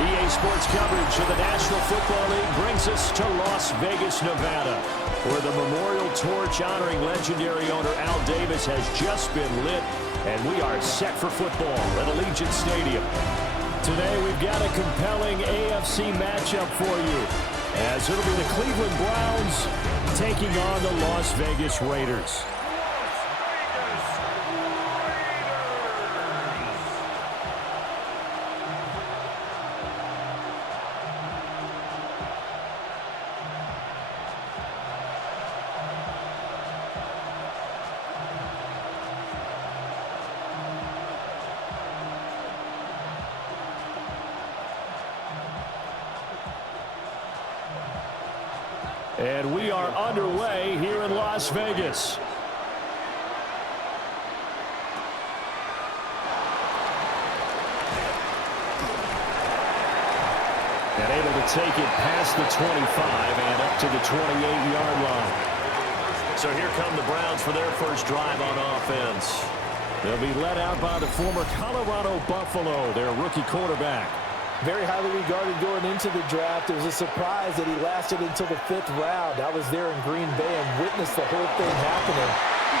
EA Sports coverage of the National Football League brings us to Las Vegas, Nevada, where the memorial torch honoring legendary owner Al Davis has just been lit, and we are set for football at Allegiant Stadium. Today we've got a compelling AFC matchup for you, as it'll be the Cleveland Browns taking on the Las Vegas Raiders. And we are underway here in Las Vegas. And able to take it past the 25 and up to the 28-yard line. So here come the Browns for their first drive on offense. They'll be led out by the former Colorado Buffalo, their rookie quarterback. Very highly regarded going into the draft. It was a surprise that he lasted until the 5th round. I was there in Green Bay and witnessed the whole thing happening.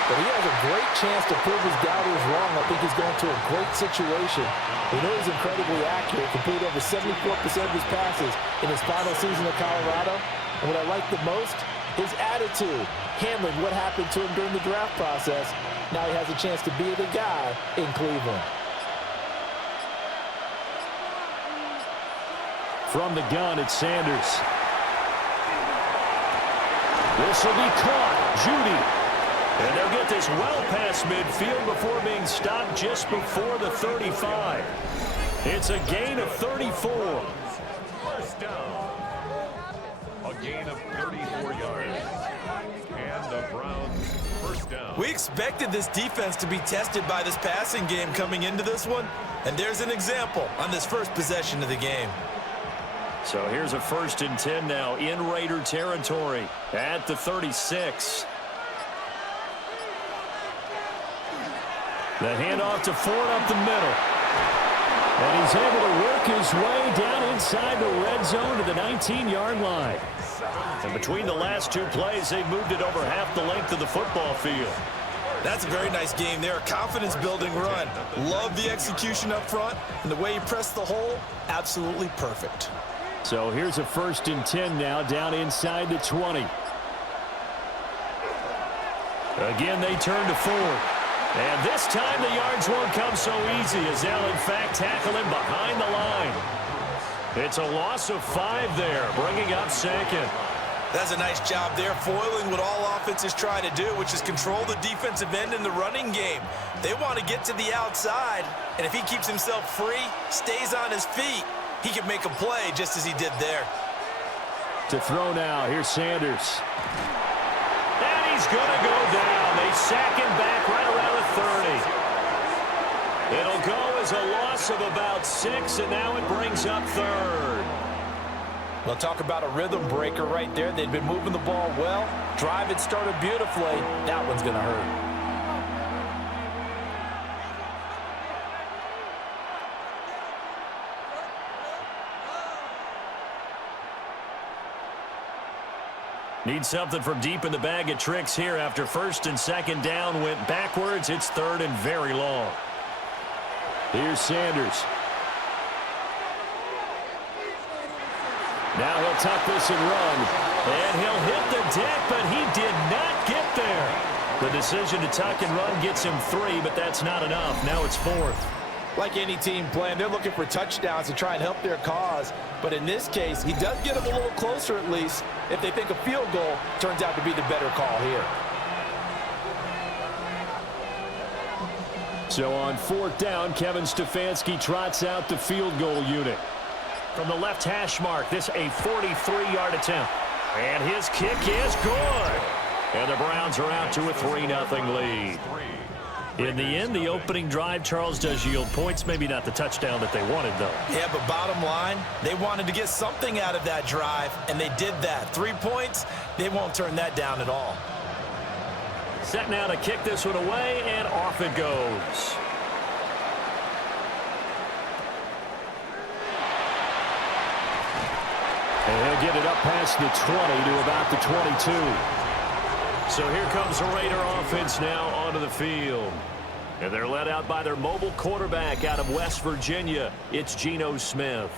But he has a great chance to prove his doubters wrong. I think he's going to a great situation. We know he's incredibly accurate, completed over 74% of his passes in his final season at Colorado. And what I like the most, his attitude, handling what happened to him during the draft process. Now he has a chance to be the guy in Cleveland. From the gun, it's Sanders. This will be caught. Judy. And they'll get this well past midfield before being stopped just before the 35. It's a gain of 34. First down. A gain of 34 yards. And the Browns first down. We expected this defense to be tested by this passing game coming into this one. And there's an example on this first possession of the game. So here's a 1st and 10 now in Raider territory at the 36. The handoff to Ford up the middle. And he's able to work his way down inside the red zone to the 19-yard line. And between the last two plays, they've moved it over half the length of the football field. That's a very nice game there. Confidence-building run. Love the execution up front. And the way he pressed the hole, absolutely perfect. So here's a 1st and 10 now down inside the 20. Again, they turn to Ford. And this time the yards won't come so easy as they'll, in fact, tackle him behind the line. It's a loss of 5 there, bringing up 2nd. That's a nice job there, foiling what all offenses try to do, which is control the defensive end in the running game. They want to get to the outside, and if he keeps himself free, stays on his feet, he can make a play just as he did there. To throw now, here's Sanders. And he's going to go down. They sack him back right around the 30. It'll go as a loss of about 6, and now it brings up 3rd. Well, talk about a rhythm breaker right there. They'd been moving the ball well. Drive had started beautifully. That one's going to hurt. Need something from deep in the bag of tricks here after 1st and 2nd down went backwards. It's 3rd and very long. Here's Sanders. Now he'll tuck this and run. And he'll hit the deck, but he did not get there. The decision to tuck and run gets him 3, but that's not enough. Now it's 4th. Like any team playing, they're looking for touchdowns to try and help their cause. But in this case, he does get them a little closer at least if they think a field goal turns out to be the better call here. So on 4th down, Kevin Stefanski trots out the field goal unit. From the left hash mark, this a 43-yard attempt. And his kick is good. And the Browns are out to a 3-0 lead. In the end, the opening drive, Charles, does yield points. Maybe not the touchdown that they wanted, though. Yeah, but bottom line, they wanted to get something out of that drive, and they did that. 3 points, they won't turn that down at all. Set now to kick this one away, and off it goes. And he'll get it up past the 20 to about the 22. So here comes the Raider offense now onto the field. And they're led out by their mobile quarterback out of West Virginia. It's Geno Smith.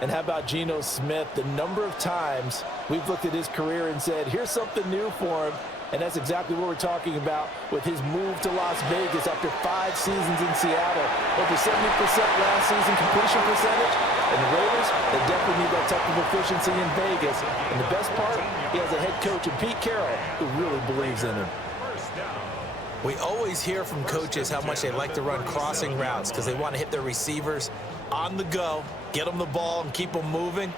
And how about Geno Smith? The number of times we've looked at his career and said, here's something new for him. And that's exactly what we're talking about with his move to Las Vegas after 5 seasons in Seattle. Over 70% last season completion percentage. And the Raiders, they definitely need that type of efficiency in Vegas. And the best part, he has a head coach in Pete Carroll who really believes in him. We always hear from coaches how much they like to run crossing routes because they want to hit their receivers on the go, get them the ball, and keep them moving.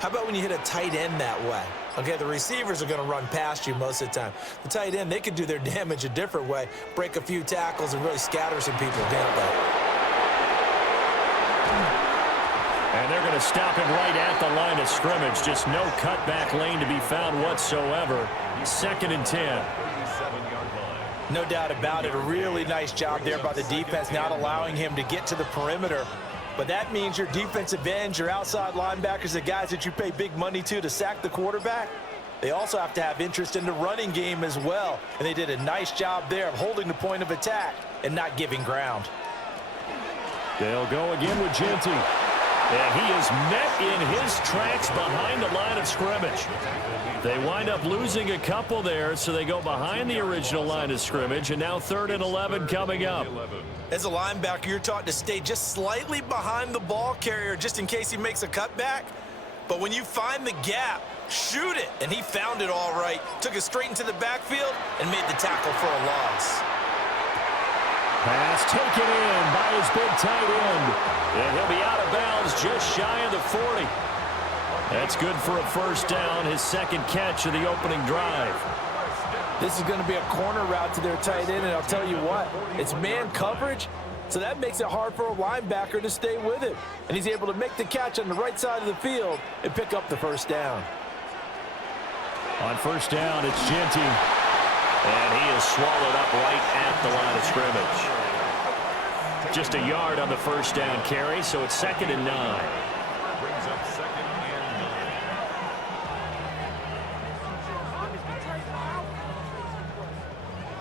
How about when you hit a tight end that way? Okay, the receivers are going to run past you most of the time. The tight end, they can do their damage a different way, break a few tackles, and really scatter some people, can't they? And they're going to stop him right at the line of scrimmage. Just no cutback lane to be found whatsoever. 2nd and 10. No doubt about it. A really nice job there by the defense, not allowing him to get to the perimeter. But that means your defensive ends, your outside linebackers, the guys that you pay big money to sack the quarterback, they also have to have interest in the running game as well. And they did a nice job there of holding the point of attack and not giving ground. They'll go again with Genty. And he is met in his tracks behind the line of scrimmage. They wind up losing a couple there, so they go behind the original line of scrimmage, and now 3rd and 11 coming up. As a linebacker, you're taught to stay just slightly behind the ball carrier just in case he makes a cutback. But when you find the gap, shoot it. And he found it all right. Took it straight into the backfield and made the tackle for a loss. Pass taken in by his big tight end. And he'll be out of bounds just shy of the 40. That's good for a first down, his 2nd catch of the opening drive. This is going to be a corner route to their tight end, and I'll tell you what, it's man coverage, so that makes it hard for a linebacker to stay with him. And he's able to make the catch on the right side of the field and pick up the first down. On first down, it's Genty. And he is swallowed up right at the line of scrimmage. Just a yard on the first down carry, so it's 2nd and 9. Brings up 2nd and 9.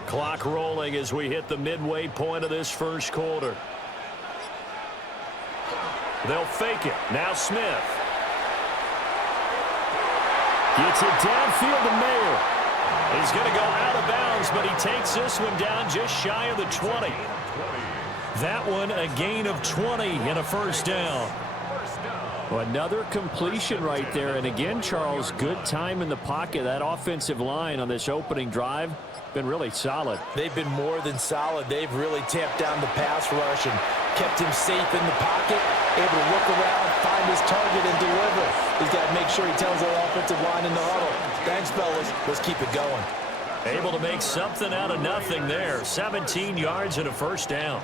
Clock rolling as we hit the midway point of this first quarter. They'll fake it. Now Smith. Gets it downfield to Mayer. He's going to go out of bounds, but he takes this one down just shy of the 20. That one a gain of 20 and a first down. Another completion right there. And again, Charles, good time in the pocket. That offensive line on this opening drive been really solid. They've been more than solid. They've really tamped down the pass rush and kept him safe in the pocket, able to look around, find his target, and deliver. He's got to make sure he tells their offensive line in the huddle, thanks, fellas. Let's keep it going. Able to make something out of nothing there. 17 yards and a first down.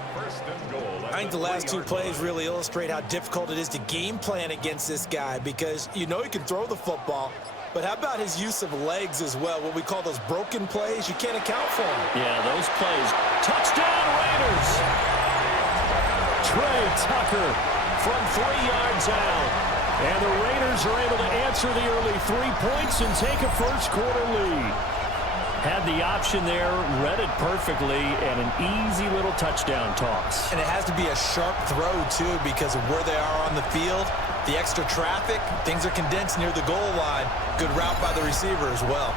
I think the last 2 plays really illustrate how difficult it is to game plan against this guy because you know he can throw the football, but how about his use of legs as well, what we call those broken plays? You can't account for them. Yeah, those plays. Touchdown, Raiders! Trey Tucker from 3 yards out. And the Raiders are able to answer the early 3 points and take a first quarter lead. Had the option there, read it perfectly, and an easy little touchdown toss. And it has to be a sharp throw, too, because of where they are on the field, the extra traffic, things are condensed near the goal line. Good route by the receiver as well.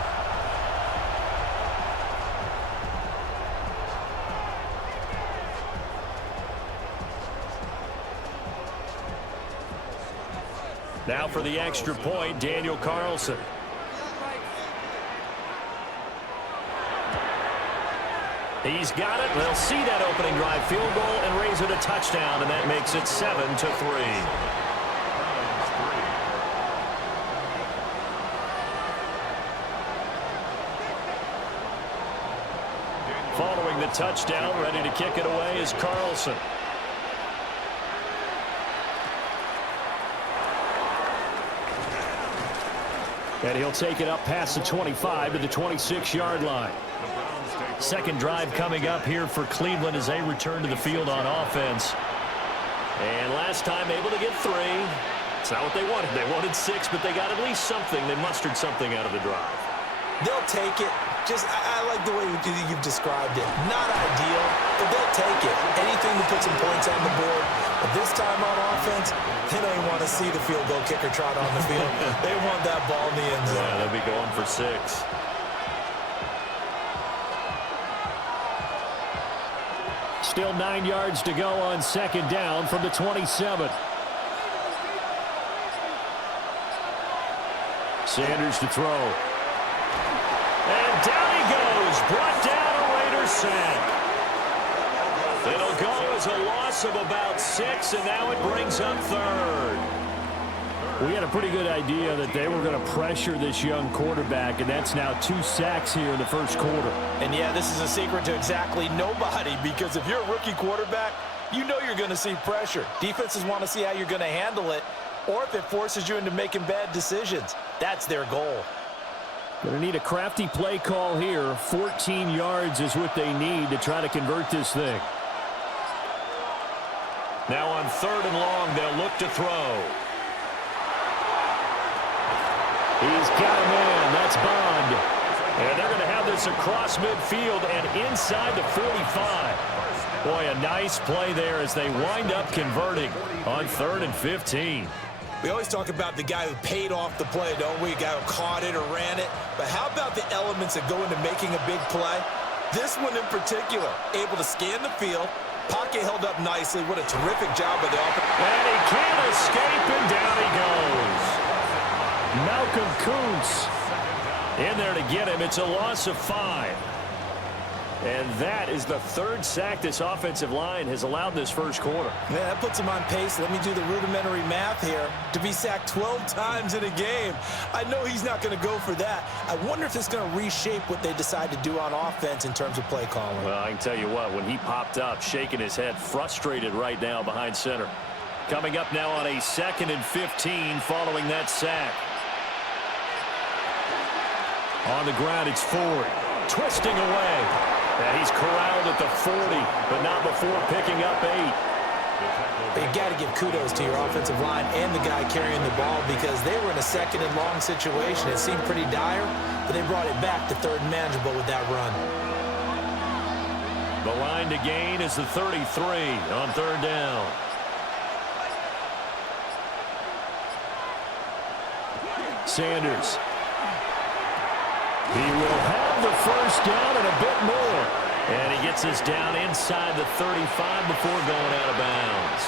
Now for the extra point, Daniel Carlson. He's got it. They'll see that opening drive field goal and raise it a touchdown, and that makes it 7-3. Following the touchdown, ready to kick it away is Carlson. And he'll take it up past the 25 to the 26-yard line. Second drive coming up here for Cleveland as they return to the field on offense. And last time able to get 3. It's not what they wanted. They wanted 6, but they got at least something. They mustered something out of the drive. They'll take it. I like the way you've described it. Not ideal, but they'll take it. Anything to put some points on the board. But this time on offense, they don't even want to see the field goal kicker trot on the field. They want that ball in the end zone. Yeah, they'll be going for 6. Still 9 yards to go on second down from the 27. Sanders to throw. And down he goes. Brought down a Raiders sack. It'll go as a loss of about 6, and now it brings up third. We had a pretty good idea that they were going to pressure this young quarterback, and that's now 2 sacks here in the first quarter. And, yeah, this is a secret to exactly nobody, because if you're a rookie quarterback, you know you're going to see pressure. Defenses want to see how you're going to handle it, or if it forces you into making bad decisions. That's their goal. Going to need a crafty play call here. 14 yards is what they need to try to convert this thing. Now on 3rd and long, they'll look to throw. He's got a man. That's Bond. And they're going to have this across midfield and inside the 45. Boy, a nice play there as they wind up converting on 3rd and 15. We always talk about the guy who paid off the play, don't we? A guy who caught it or ran it. But how about the elements that go into making a big play? This one in particular, able to scan the field. Pocket held up nicely. What a terrific job by the offense. And he can't escape, and down he goes. Malcolm Kuntz in there to get him. It's a loss of 5. And that is the 3rd sack this offensive line has allowed this first quarter. Man, that puts him on pace. Let me do the rudimentary math here. To be sacked 12 times in a game. I know he's not going to go for that. I wonder if it's going to reshape what they decide to do on offense in terms of play calling. Well, I can tell you what, when he popped up, shaking his head, frustrated right now behind center. Coming up now on a 2nd and 15 following that sack. On the ground, it's Ford. Twisting away. And he's corralled at the 40, but not before picking up 8. You got to give kudos to your offensive line and the guy carrying the ball because they were in a 2nd and long situation. It seemed pretty dire, but they brought it back to 3rd and manageable with that run. The line to gain is the 33 on 3rd down. Sanders. He will have the first down and a bit more. And he gets us down inside the 35 before going out of bounds.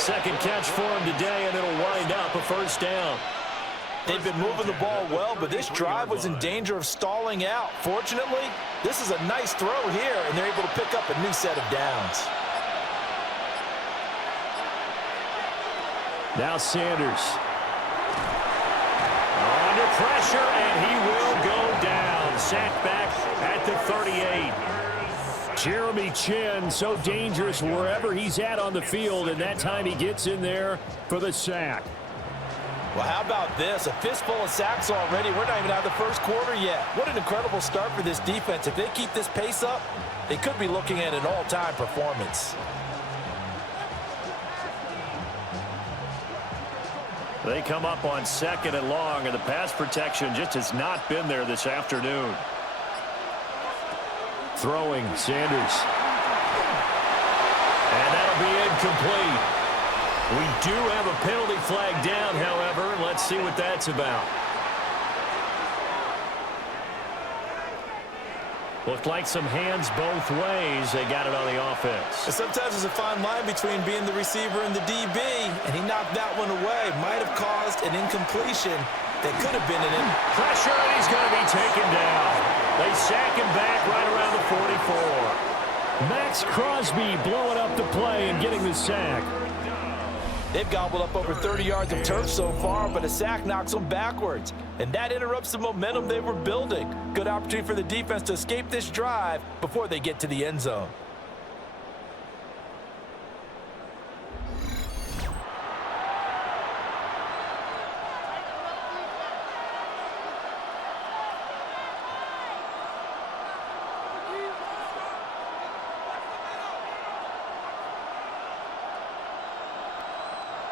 2nd catch for him today, and it'll wind up a first down. They've been moving the ball well, but this drive was in danger of stalling out. Fortunately, this is a nice throw here, and they're able to pick up a new set of downs. Now Sanders. Under pressure, and he will go down. Sacked back at the 38. Jeremy Chin, so dangerous wherever he's at on the field, and that time he gets in there for the sack. Well, how about this? A fistful of sacks already. We're not even out of the first quarter yet. What an incredible start for this defense. If they keep this pace up, they could be looking at an all-time performance. They come up on 2nd and long, and the pass protection just has not been there this afternoon. Throwing, Sanders. And that'll be incomplete. We do have a penalty flag down, however. Let's see what that's about. Looked like some hands both ways. They got it on the offense. Sometimes there's a fine line between being the receiver and the DB, and he knocked that one away. Might have caused an incompletion that could have been an pressure, and he's going to be taken down. They sack him back right around the 44. Max Crosby blowing up the play and getting the sack. They've gobbled up over 30 yards of turf so far, but a sack knocks them backwards. And that interrupts the momentum they were building. Good opportunity for the defense to escape this drive before they get to the end zone.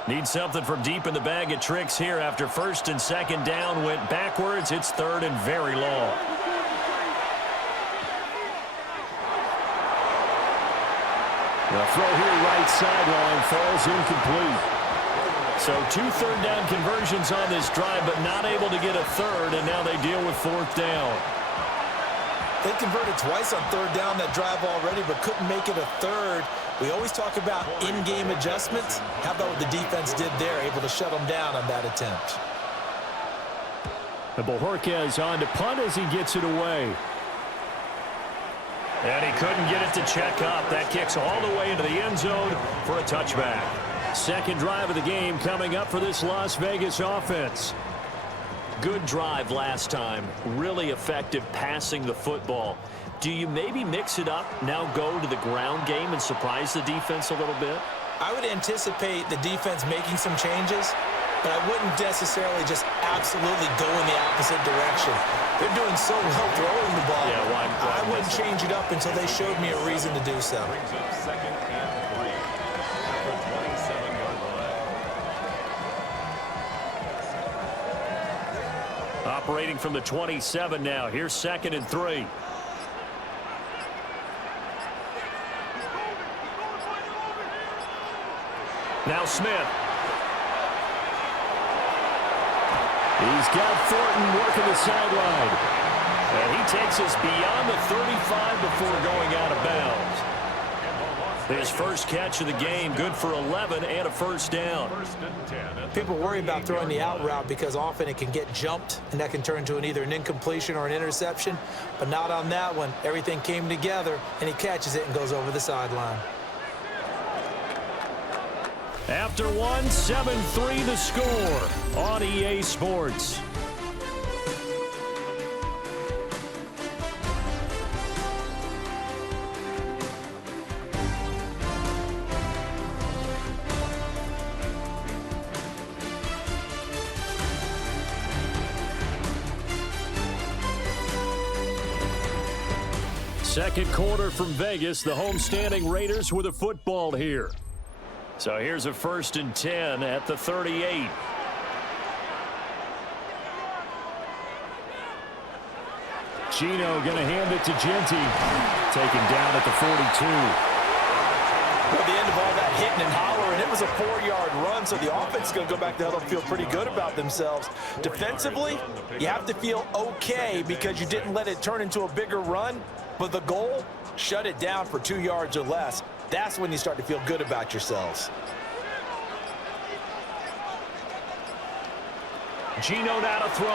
Need something from deep in the bag of tricks here after first and second down went backwards. It's third and very long. The throw here right sideline falls incomplete. So 2 third-down conversions on this drive, but not able to get a third, and now they deal with fourth down. They converted twice on third down that drive already, but couldn't make it a third. We always talk about in-game adjustments. How about what the defense did there, able to shut them down on that attempt. And Bojorquez on to punt as he gets it away. And he couldn't get it to check up. That kicks all the way into the end zone for a touchback. Second drive of the game coming up for this Las Vegas offense. Good drive last time. Really effective passing the football. Do you maybe mix it up, now go to the ground game and surprise the defense a little bit? I would anticipate the defense making some changes, but I wouldn't necessarily just absolutely go in the opposite direction. They're doing so well throwing the ball. Yeah, I wouldn't change it up until they showed me a reason to do so. Brings up second and 3 at the 27-yard line. Operating from the 27 now. Here's second and 3. Now Smith. He's got Thornton working the sideline. And he takes us beyond the 35 before going out of bounds. His first catch of the game, good for 11 and a first down. People worry about throwing the out route because often it can get jumped, and that can turn into either an incompletion or an interception. But not on that one. Everything came together, and he catches it and goes over the sideline. After one, 7-3 the score on EA Sports. Second quarter from Vegas. The homestanding Raiders with a football here. So here's a first and 10 at the 38. Gino going to hand it to Genty. Taken down at the 42. At the end of all that hitting and hollering, it was a 4-yard run, so the offense is going to go back to huddle and feel pretty good about themselves. Defensively, you have to feel okay because you didn't let it turn into a bigger run, but the goal, shut it down for 2 yards or less. That's when you start to feel good about yourselves. Gino now to throw.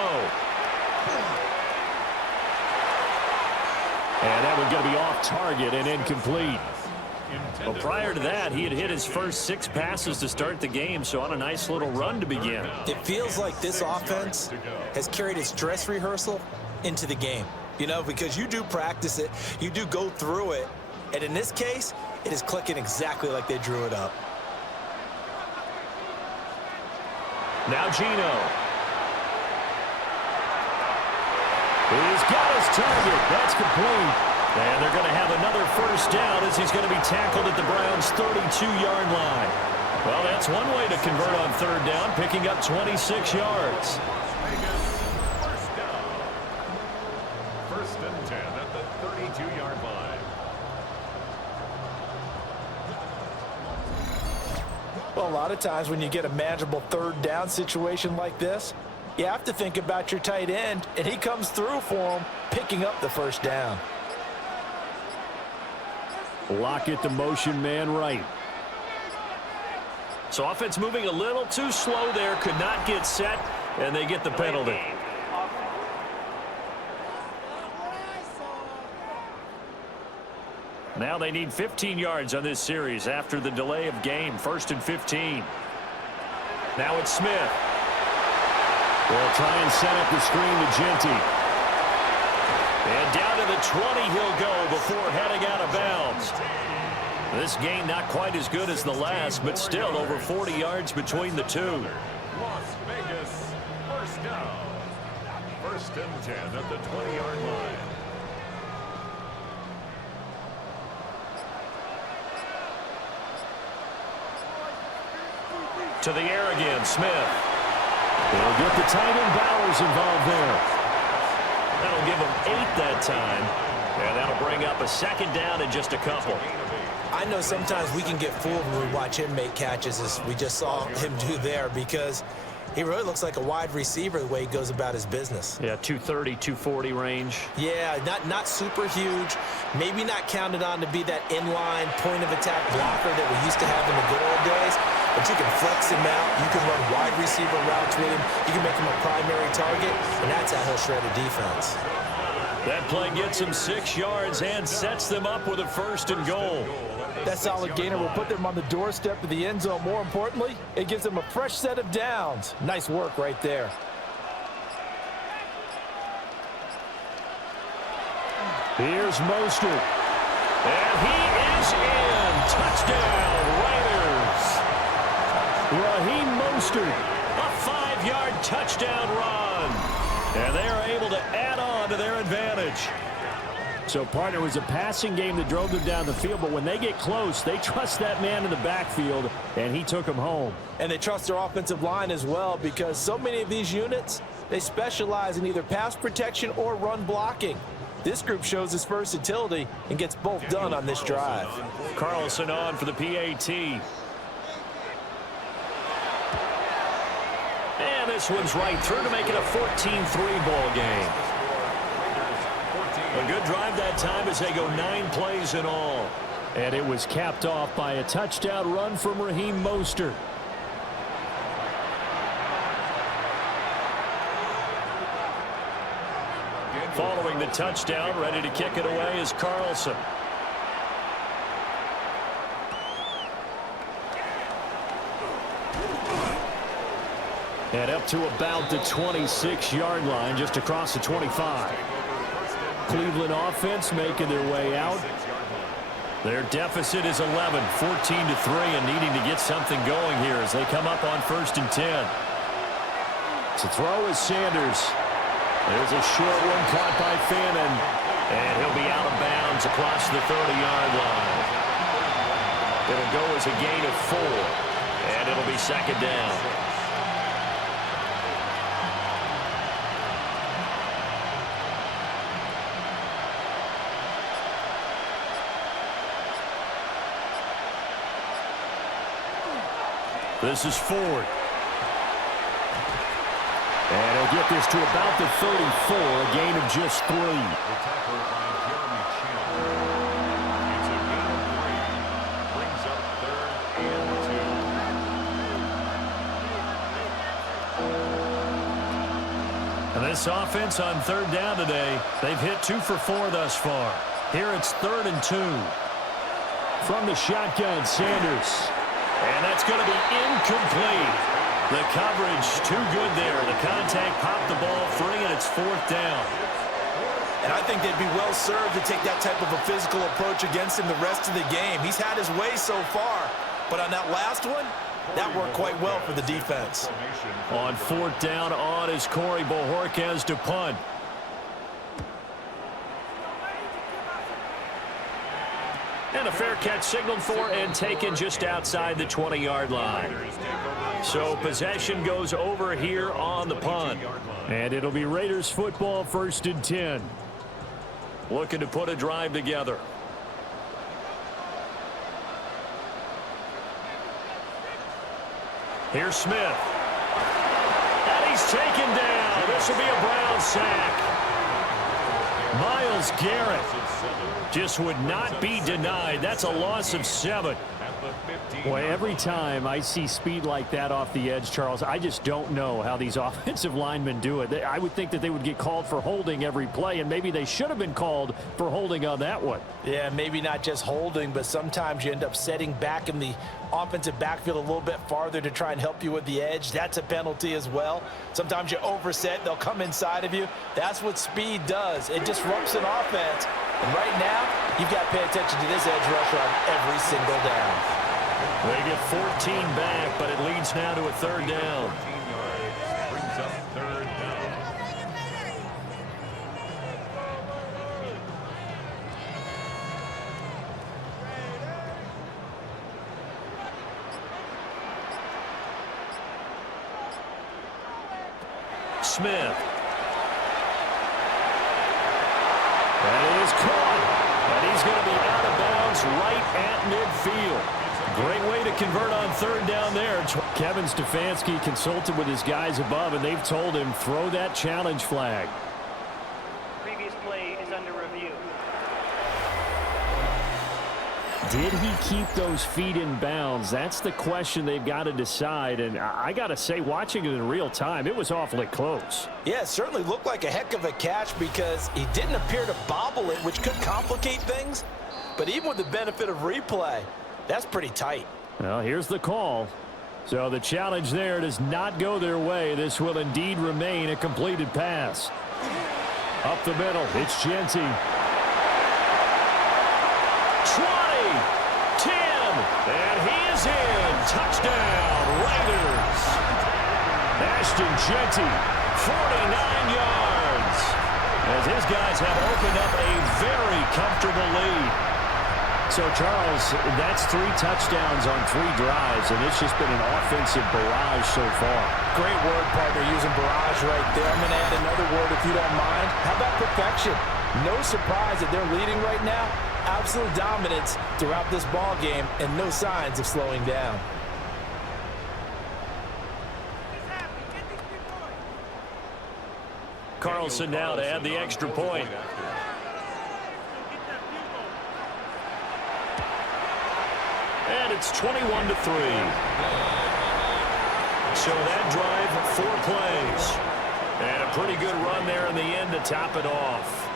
And that one going to be off target and incomplete. Well, prior to that, he had hit his first 6 passes to start the game, so on a nice little run to begin. It feels like this offense has carried its dress rehearsal into the game. You know, because you do practice it, you do go through it, and in this case, it is clicking exactly like they drew it up. Now Gino. He's got his target. That's complete. And they're going to have another first down as he's going to be tackled at the Browns' 32-yard line. Well, that's one way to convert on third down, picking up 26 yards. First down. First and 10 at the 32-yard line. Well, a lot of times when you get a manageable third down situation like this, you have to think about your tight end, and he comes through for him, picking up the first down. Lockett the motion man right. So offense moving a little too slow there, could not get set, and they get the penalty. Now they need 15 yards on this series after the delay of game. First and 15. Now it's Smith. They'll try and set up the screen to Genty. And down to the 20 he'll go before heading out of bounds. This game not quite as good as the last, but still over 40 yards between the two. Las Vegas, first down. First and 10 at the 20-yard line. To the air again, Smith. They'll get the tight end Bowers involved there. That'll give them 8 that time. And that'll bring up a second down and just a couple. I know sometimes we can get fooled when we watch him make catches, as we just saw him do there, because he really looks like a wide receiver the way he goes about his business. Yeah, 230, 240 range. Yeah, not super huge. Maybe not counted on to be that inline point-of-attack blocker that we used to have in the good old days. But you can flex him out. You can run wide receiver routes with him. You can make him a primary target, and that's how he'll shred a defense. That play gets him 6 yards and sets them up with a 1st and goal. That solid gainer will put them on the doorstep of the end zone. More importantly, it gives them a fresh set of downs. Nice work right there. Here's Mostert. And he is in. Touchdown, Raiders. Raheem Mostert, a 5-yard touchdown run. And they are able to add on to their advantage. So, partner, it was a passing game that drove them down the field, but when they get close, they trust that man in the backfield, and he took them home. And they trust their offensive line as well, because so many of these units, they specialize in either pass protection or run blocking. This group shows its versatility and gets both done on this drive. Carlson on for the PAT. And this one's right through to make it a 14-3 ball game. A good drive that time as they go 9 plays in all. And it was capped off by a touchdown run from Raheem Mostert. Following the touchdown, ready to kick it away is Carlson. And up to about the 26-yard line, just across the 25. Cleveland offense making their way out. Their deficit is 11, 14-3, and needing to get something going here as they come up on 1st and 10. To throw is Sanders. There's a short one caught by Fannin, and he'll be out of bounds across the 30-yard line. It'll go as a gain of 4, and it'll be 2nd down. This is Ford. And he'll get this to about the 34, a gain of just 3. And this offense on 3rd down today, they've hit 2 for 4 thus far. Here it's 3rd and 2. From the shotgun, Sanders. And that's going to be incomplete. The coverage too good there. The contact popped the ball free, and it's 4th down. And I think they'd be well served to take that type of a physical approach against him the rest of the game. He's had his way so far, but on that last one, that worked quite well for the defense. On 4th down, on is Corey Bojorquez to punt. And a fair catch signaled for and taken just outside the 20-yard line. So possession goes over here on the punt. And it'll be Raiders football, 1st and 10. Looking to put a drive together. Here's Smith. And he's taken down. This will be a Brown sack. Myles Garrett just would not be denied. That's a loss of 7. Boy, every time I see speed like that off the edge, Charles, I just don't know how these offensive linemen do it. I would think that they would get called for holding every play, and maybe they should have been called for holding on that one. Yeah, maybe not just holding, but sometimes you end up setting back in the offensive backfield a little bit farther to try and help you with the edge. That's a penalty as well. Sometimes you overset, they'll come inside of you. That's what speed does. It disrupts an offense. And right now, you've got to pay attention to this edge rusher on every single down. They get 14 back, but it leads now to a 3rd down. Brings up 3rd down. Smith. That is caught. And he's going to be out of bounds right at midfield. Great way to convert on third down there. Kevin Stefanski consulted with his guys above, and they've told him throw that challenge flag. Previous play is under review. Did he keep those feet in bounds? That's the question they've got to decide. And I got to say, watching it in real time, it was awfully close. Yeah, it certainly looked like a heck of a catch because he didn't appear to bobble it, which could complicate things. But even with the benefit of replay, that's pretty tight. Well, here's the call. So the challenge there does not go their way. This will indeed remain a completed pass. Up the middle, it's Genty. 20, 10, and he is in. Touchdown, Raiders. Ashton Genty, 49 yards. As his guys have opened up a very comfortable lead. So, Charles, that's 3 touchdowns on 3 drives, and it's just been an offensive barrage so far. Great word, partner, using barrage right there. I'm going to add another word if you don't mind. How about perfection? No surprise that they're leading right now. Absolute dominance throughout this ball game and no signs of slowing down. Carlson now to add the extra point. And it's 21-3. So that drive, 4 plays. And a pretty good run there in the end to top it off.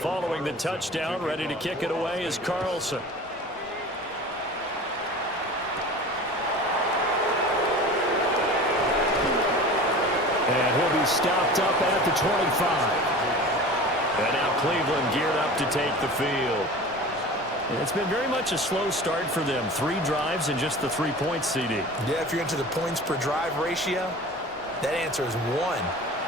Following the touchdown, ready to kick it away is Carlson. And he'll be stopped up at the 25. And now Cleveland geared up to take the field. It's been very much a slow start for them. 3 drives and just the 3 points, CD. Yeah, if you're into the points per drive ratio, that answer is 1.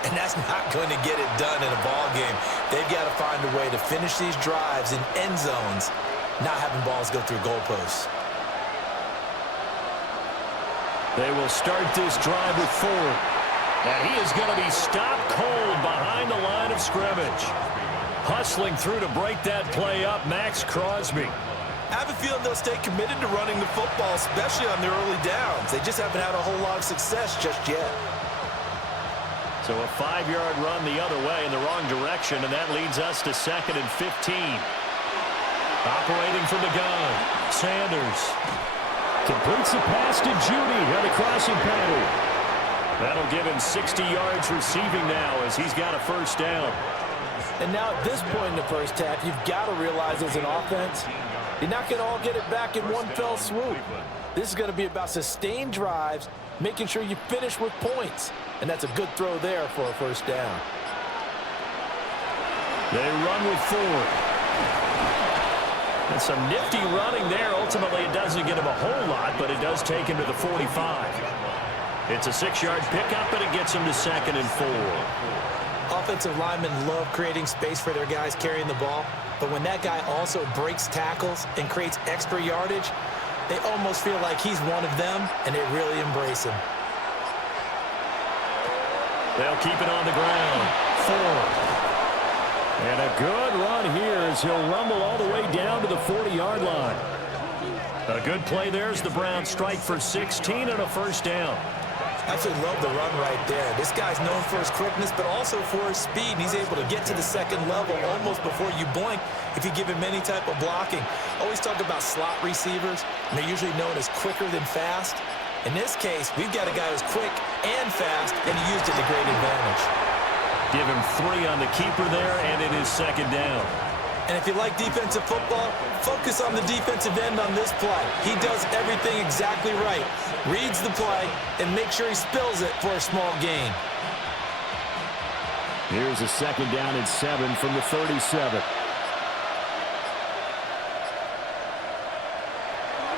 And that's not going to get it done in a ball game. They've got to find a way to finish these drives in end zones, not having balls go through goalposts. They will start this drive with Ford. And he is going to be stopped cold behind the line of scrimmage. Hustling through to break that play up, Max Crosby. I have a feeling they'll stay committed to running the football, especially on their early downs. They just haven't had a whole lot of success just yet. So a 5-yard run the other way in the wrong direction, and that leads us to 2nd and 15. Operating from the gun, Sanders. Completes the pass to Judy on the crossing pattern. That'll give him 60 yards receiving now as he's got a first down. And now at this point in the first half, you've got to realize as an offense, you're not going to all get it back in one fell swoop. This is going to be about sustained drives, making sure you finish with points. And that's a good throw there for a first down. They run with Ford. And some nifty running there. Ultimately, it doesn't get him a whole lot, but it does take him to the 45. It's a 6-yard pickup, and it gets him to 2nd and 4. Offensive linemen love creating space for their guys carrying the ball, but when that guy also breaks tackles and creates extra yardage, they almost feel like he's one of them, and they really embrace him. They'll keep it on the ground. Ford. And a good run here as he'll rumble all the way down to the 40-yard line. A good play there as the Browns strike for 16 and a first down. Absolutely love the run right there. This guy's known for his quickness, but also for his speed. And he's able to get to the second level almost before you blink if you give him any type of blocking. Always talk about slot receivers, and they're usually known as quicker than fast. In this case, we've got a guy who's quick and fast, and he used it to great advantage. Give him 3 on the keeper there, and it is 2nd down. And if you like defensive football, focus on the defensive end on this play. He does everything exactly right. Reads the play and makes sure he spills it for a small gain. Here's a 2nd down and 7 from the 37.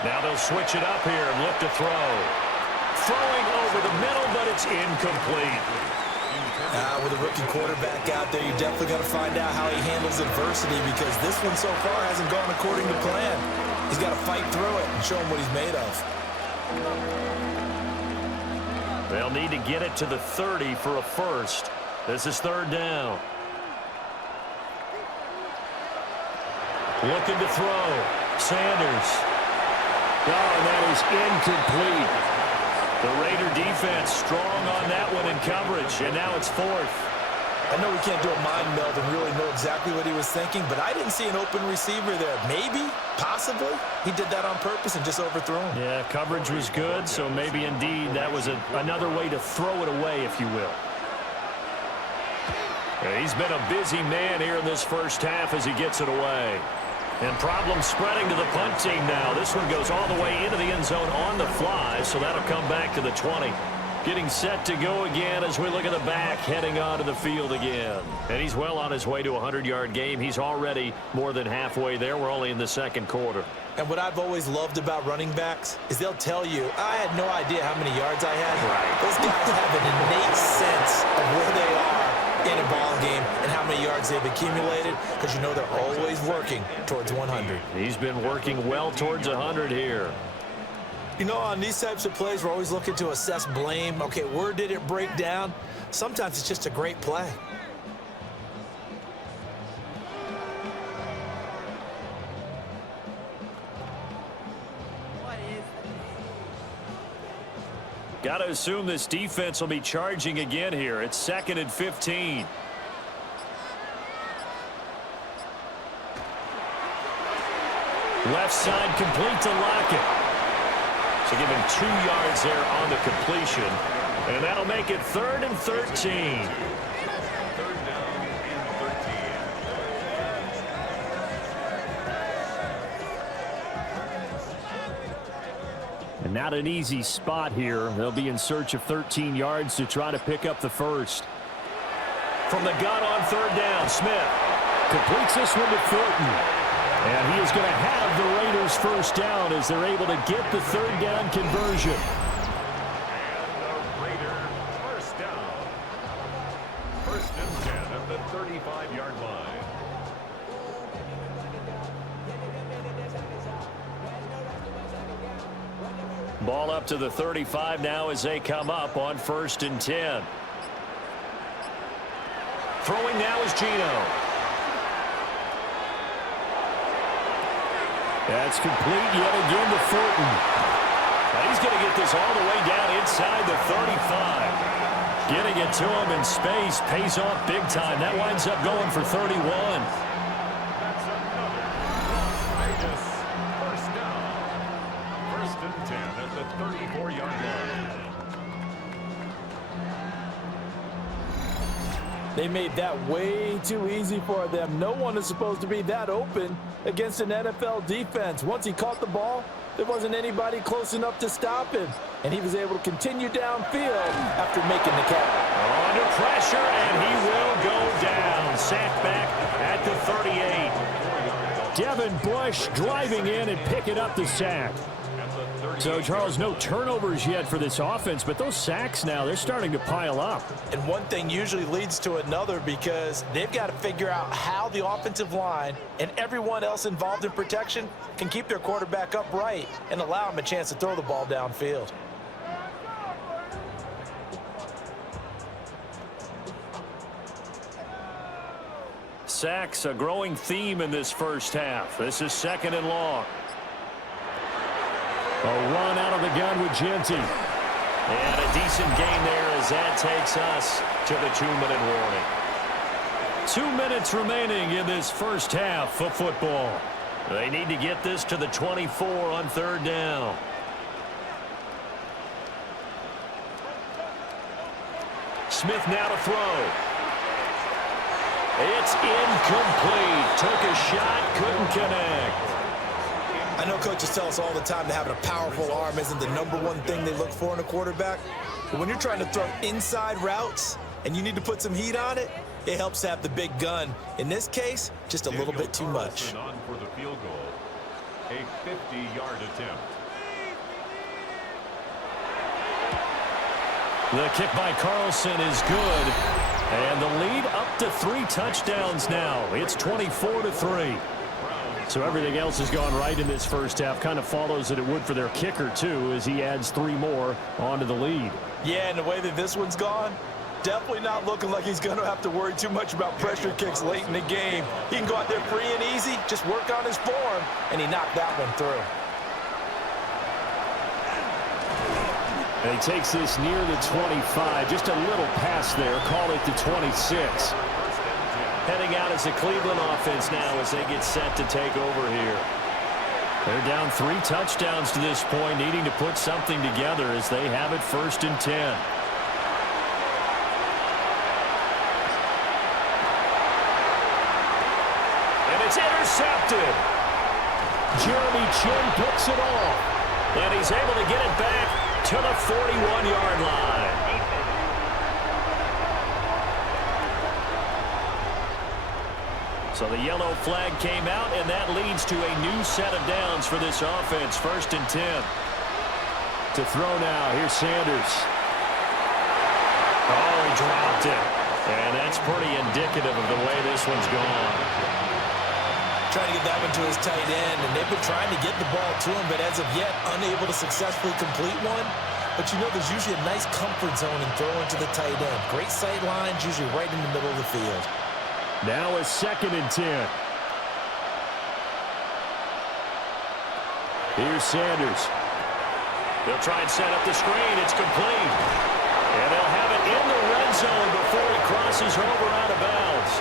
Now they'll switch it up here and look to throw. Throwing over the middle, but it's incomplete. With a rookie quarterback out there, you're definitely going to find out how he handles adversity, because this one so far hasn't gone according to plan. He's got to fight through it and show him what he's made of. They'll need to get it to the 30 for a first. This is third down. Looking to throw. Sanders. Oh, and that is incomplete. The Raider defense strong on that one in coverage, and now it's fourth. I know we can't do a mind meld and really know exactly what he was thinking, but I didn't see an open receiver there. Maybe, possibly, he did that on purpose and just overthrew him. Yeah, coverage was good, so maybe indeed that was another way to throw it away, if you will. He's been a busy man here in this first half as he gets it away. And problems spreading to the punt team now. This one goes all the way into the end zone on the fly, so that'll come back to the 20. Getting set to go again as we look at the back, heading onto the field again. And he's well on his way to a 100-yard game. He's already more than halfway there. We're only in the second quarter. And what I've always loved about running backs is they'll tell you, I had no idea how many yards I had. Right. Those guys have an innate sense of where they are in a ball game and how many yards they've accumulated, because you know they're always working towards 100. He's been working well towards 100 here. You know, on these types of plays, we're always looking to assess blame. Okay, where did it break down? Sometimes it's just a great play. Got to assume this defense will be charging again here. It's 2nd and 15. Left side complete to Lockett. So give him 2 yards there on the completion. And that'll make it 3rd and 13. And not an easy spot here. They'll be in search of 13 yards to try to pick up the first. From the gun on 3rd down, Smith completes this one to Thornton. And he is going to have the Raiders first down as they're able to get the 3rd down conversion. And the Raider first down. 1st and 10 at the 35-yard line. Ball up to the 35 now as they come up on 1st and 10. Throwing now is Geno. That's complete yet again to Thornton. Now he's going to get this all the way down inside the 35. Getting it to him in space pays off big time. That winds up going for 31. That's another Vegas first down. 1st and 10 at the 34-yard line. They made that way too easy for them. No one is supposed to be that open against an NFL defense. Once he caught the ball, there wasn't anybody close enough to stop him. And he was able to continue downfield after making the catch. Under pressure, and he will go down. Sacked back at the 38. Devin Bush driving in and picking up the sack. So, Charles, no turnovers yet for this offense, but those sacks now, they're starting to pile up. And one thing usually leads to another, because they've got to figure out how the offensive line and everyone else involved in protection can keep their quarterback upright and allow him a chance to throw the ball downfield. Sacks, a growing theme in this first half. This is 2nd and long. A run out of the gun with Genty. And a decent gain there as that takes us to the 2-minute warning. 2 minutes remaining in this first half of football. They need to get this to the 24 on 3rd down. Smith now to throw. It's incomplete. Took a shot, couldn't connect. I know coaches tell us all the time that having a powerful arm isn't the #1 thing they look for in a quarterback. But when you're trying to throw inside routes and you need to put some heat on it, it helps to have the big gun. In this case, just a little bit too much. On for the field goal. A 50-yard attempt. The kick by Carlson is good. And the lead up to 3 touchdowns now. It's 24-3. So everything else has gone right in this first half. Kind of follows that it would for their kicker, too, as he adds 3 more onto the lead. Yeah, and the way that this one's gone, definitely not looking like he's going to have to worry too much about pressure kicks late in the game. He can go out there free and easy, just work on his form, and he knocked that one through. And he takes this near the 25. Just a little pass there. Call it the 26. Heading out as the Cleveland offense now as they get set to take over here. They're down 3 touchdowns to this point, needing to put something together as they have it 1st and 10. And it's intercepted. Jeremy Chin picks it off. And he's able to get it back to the 41-yard line. So the yellow flag came out, and that leads to a new set of downs for this offense. 1st and 10. To throw now, here's Sanders. Oh, he dropped it. And that's pretty indicative of the way this one's gone. Trying to get that one to his tight end, and they've been trying to get the ball to him, but as of yet, unable to successfully complete one. But you know there's usually a nice comfort zone in throwing to the tight end. Great sight lines, usually right in the middle of the field. Now a 2nd and 10. Here's Sanders. They'll try and set up the screen. It's complete. And they'll have it in the red zone before he crosses over out of bounds.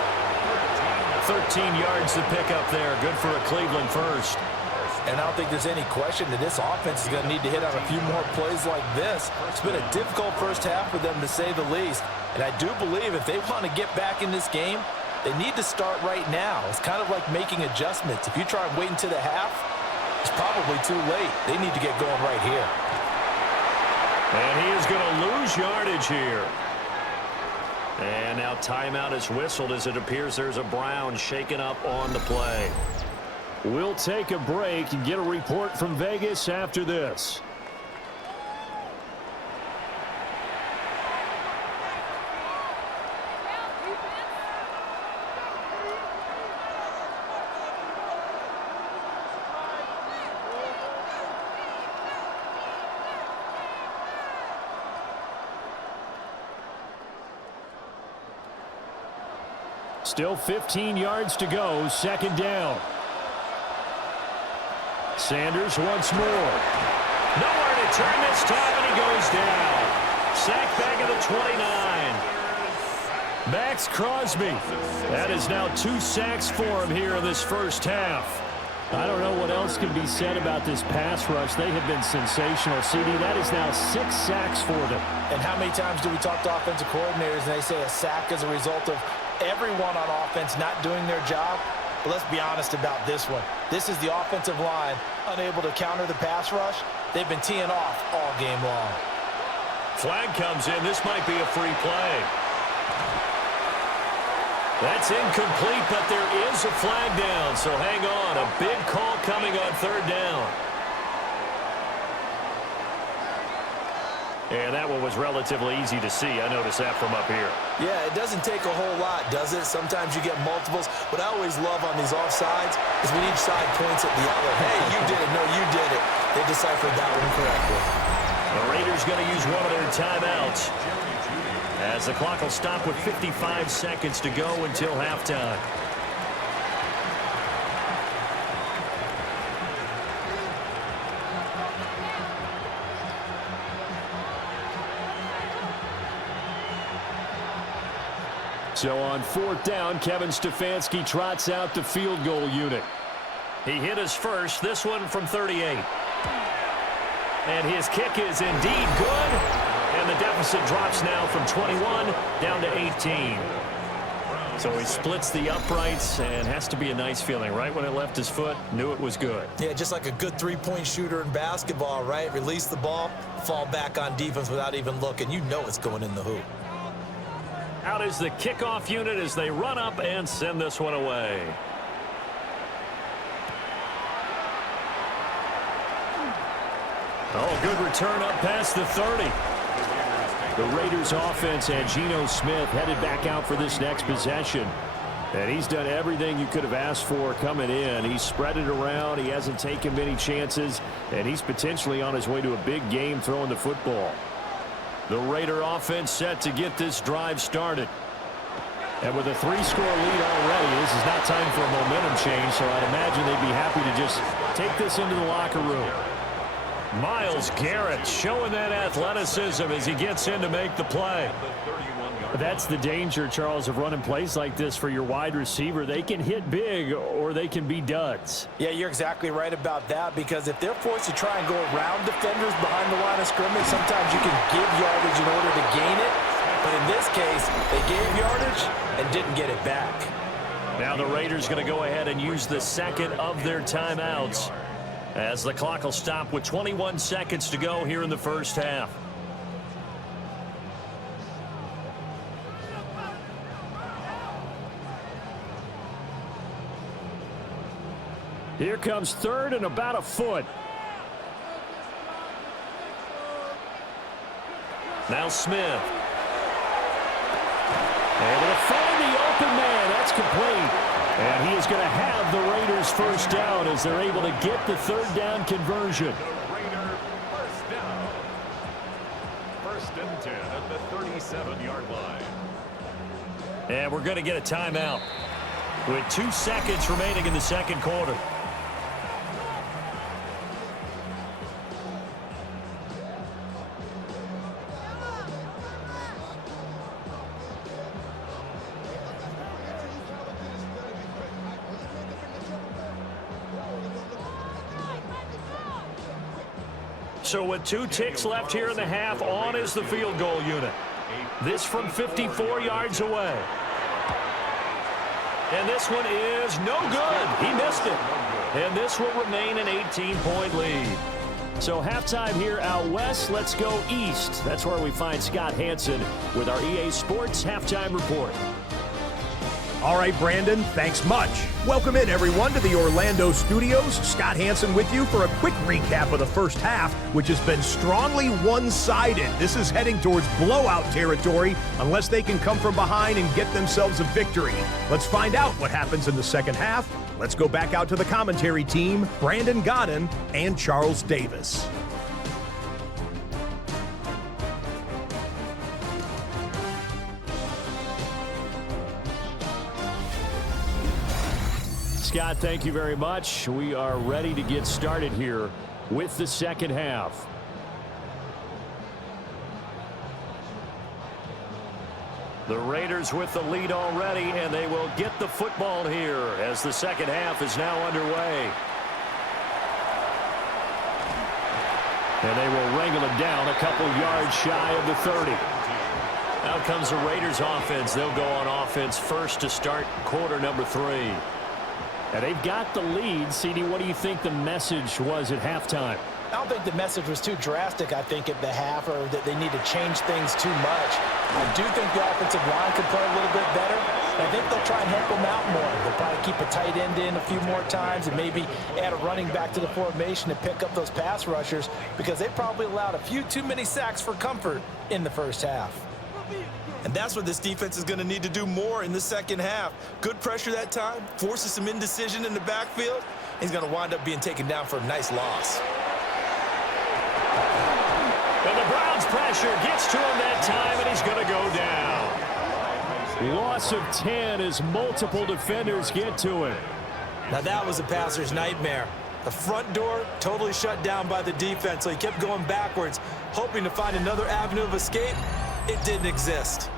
13 yards to pick up there. Good for a Cleveland first. And I don't think there's any question that this offense is going to need to hit on a few more plays like this. It's been a difficult first half for them, to say the least. And I do believe if they want to get back in this game, they need to start right now. It's kind of like making adjustments. If you try and wait until the half, it's probably too late. They need to get going right here. And he is going to lose yardage here. And now timeout is whistled as it appears there's a Brown shaken up on the play. We'll take a break and get a report from Vegas after this. Still 15 yards to go, 2nd down. Sanders once more. Nowhere to turn this time, and he goes down. Sacked back at the 29. Max Crosby. That is now 2 sacks for him here in this first half. I don't know what else can be said about this pass rush. They have been sensational. CD, that is now 6 sacks for them. And how many times do we talk to offensive coordinators and they say a sack is a result of everyone on offense not doing their job? But let's be honest about this one. This is the offensive line unable to counter the pass rush. They've been teeing off all game long. Flag comes in. This might be a free play. That's incomplete, but there is a flag down, so hang on. A big call coming on 3rd down. And that one was relatively easy to see. I noticed that from up here. Yeah, it doesn't take a whole lot, does it? Sometimes you get multiples. What I always love on these offsides is when each side points at the other. Hey, you did it. No, you did it. They deciphered that one correctly. The Raiders going to use one of their timeouts, as the clock will stop with 55 seconds to go until halftime. So on 4th down, Kevin Stefanski trots out the field goal unit. He hit his first, this one from 38. And his kick is indeed good. And the deficit drops now from 21 down to 18. So he splits the uprights, and has to be a nice feeling. Right when it left his foot, knew it was good. Yeah, just like a good three-point shooter in basketball, right? Release the ball, fall back on defense without even looking. You know it's going in the hoop. Out is the kickoff unit as they run up and send this one away. Oh, good return up past the 30. The Raiders offense and Geno Smith headed back out for this next possession. And he's done everything you could have asked for coming in. He's spread it around. He hasn't taken many chances. And he's potentially on his way to a big game throwing the football. The Raider offense set to get this drive started. And with a 3-score lead already, this is not time for a momentum change. So I'd imagine they'd be happy to just take this into the locker room. Myles Garrett showing that athleticism as he gets in to make the play. That's the danger, Charles, of running plays like this for your wide receiver. They can hit big or they can be duds. Yeah, you're exactly right about that, because if they're forced to try and go around defenders behind the line of scrimmage, sometimes you can give yardage in order to gain it. But in this case, they gave yardage and didn't get it back. Now the Raiders going to go ahead and use the second of their timeouts, as the clock will stop with 21 seconds to go here in the first half. Here comes third and about a foot. Now Smith. Able to find the open man. That's complete. And he is going to have the Raiders first down as they're able to get the third down conversion. The Raider first down. First and 10 at the 37-yard line. And we're going to get a timeout with 2 seconds remaining in the second quarter. So with 2 ticks left here in the half, on is the field goal unit. This from 54 yards away. And this one is no good. He missed it. And this will remain an 18-point lead. So halftime here out west. Let's go east. That's where we find Scott Hansen with our EA Sports Halftime Report. All right, Brandon, thanks much. Welcome in, everyone, to the Orlando studios. Scott Hansen with you for a quick recap of the first half, which has been strongly one-sided. This is heading towards blowout territory unless they can come from behind and get themselves a victory. Let's find out what happens in the second half. Let's go back out to the commentary team, Brandon Godden and Charles Davis. Scott, thank you very much. We are ready to get started here with the second half. The Raiders with the lead already, and they will get the football here as the second half is now underway. And they will wrangle it down a couple yards shy of the 30. Out comes the Raiders offense. They'll go on offense first to start quarter number 3. And they've got the lead. CD, what do you think the message was at halftime? I don't think the message was too drastic, I think, at the half, or that they need to change things too much. I do think the offensive line could play a little bit better. I think they'll try and help them out more. They'll probably keep a tight end in a few more times and maybe add a running back to the formation to pick up those pass rushers, because they probably allowed a few too many sacks for comfort in the first half. And that's what this defense is going to need to do more in the second half. Good pressure that time, forces some indecision in the backfield. He's going to wind up being taken down for a nice loss. And the Browns pressure gets to him that time, and he's going to go down. Loss of 10 as multiple defenders get to him. Now that was a passer's nightmare. The front door totally shut down by the defense, so he kept going backwards, hoping to find another avenue of escape. It didn't exist.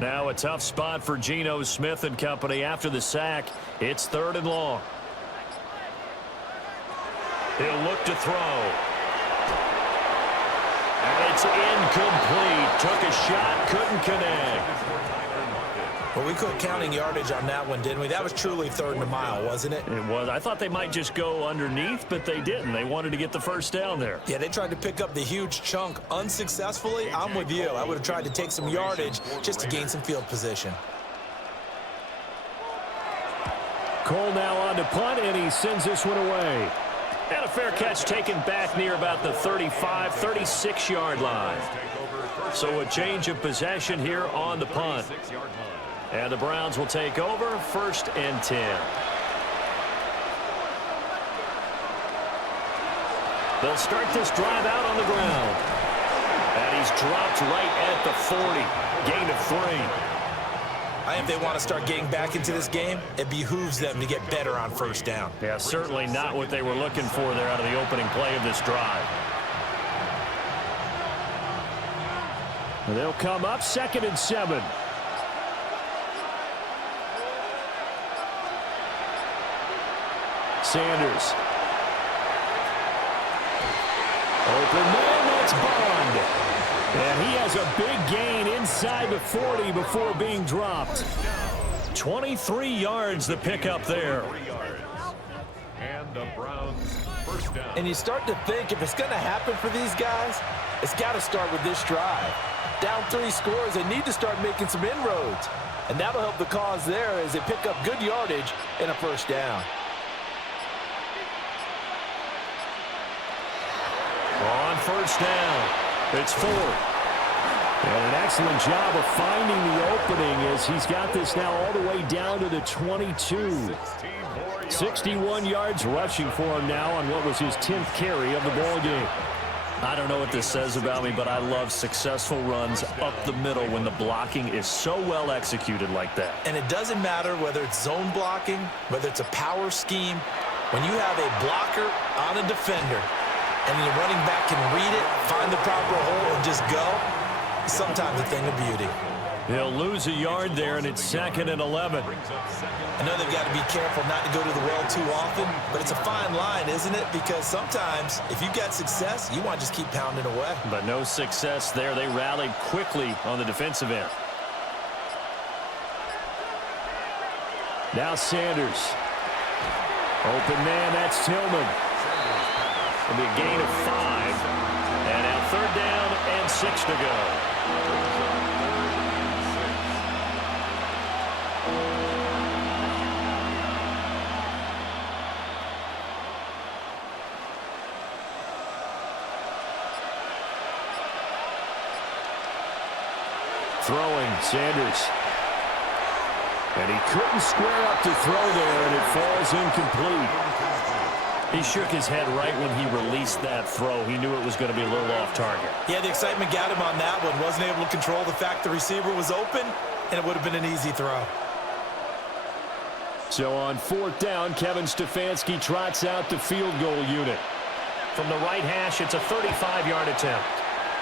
Now a tough spot for Geno Smith and company after the sack. It's 3rd and long. He'll look to throw. And it's incomplete. Took a shot, couldn't connect. Well, we quit counting yardage on that one, didn't we? That was truly 3rd and a mile, wasn't it? It was. I thought they might just go underneath, but they didn't. They wanted to get the first down there. Yeah, they tried to pick up the huge chunk unsuccessfully. I'm with you. I would have tried to take some yardage just to gain some field position. Cole now on to punt, and he sends this one away. And a fair catch taken back near about the 35, 36-yard line. So a change of possession here on the punt. And the Browns will take over 1st and 10. They'll start this drive out on the ground. And he's dropped right at the 40. Gain of 3. I think they want to start getting back into this game. It behooves them to get better on 1st down. Yeah, certainly not what they were looking for there out of the opening play of this drive. They'll come up 2nd and 7. Sanders. Open man, that's Bond. And he has a big gain inside the 40 before being dropped. 23 yards the pickup there. And the Browns 1st down. And you start to think if it's going to happen for these guys, it's got to start with this drive. Down 3 scores, they need to start making some inroads. And that'll help the cause there as they pick up good yardage in a 1st down. On 1st down, it's 4. And an excellent job of finding the opening as he's got this now all the way down to the 22. 61 yards rushing for him now on what was his 10th carry of the ball game. I don't know what this says about me, but I love successful runs up the middle when the blocking is so well executed like that. And it doesn't matter whether it's zone blocking, whether it's a power scheme. When you have a blocker on a defender and the running back can read it, find the proper hole, and just go, sometimes a thing of beauty. He'll lose a yard there, and it's 2nd and 11. I know they've got to be careful not to go to the well too often, but it's a fine line, isn't it? Because sometimes, if you've got success, you want to just keep pounding away. But no success there. They rallied quickly on the defensive end. Now Sanders. Open man, that's Tillman. It'll be a gain of 5. And now 3rd down and 6 to go. Throwing, Sanders. And he couldn't square up to throw there, and it falls incomplete. He shook his head right when he released that throw. He knew it was going to be a little off target. Yeah, the excitement got him on that one. Wasn't able to control the fact the receiver was open, and it would have been an easy throw. So on 4th down, Kevin Stefanski trots out the field goal unit. From the right hash, it's a 35-yard attempt.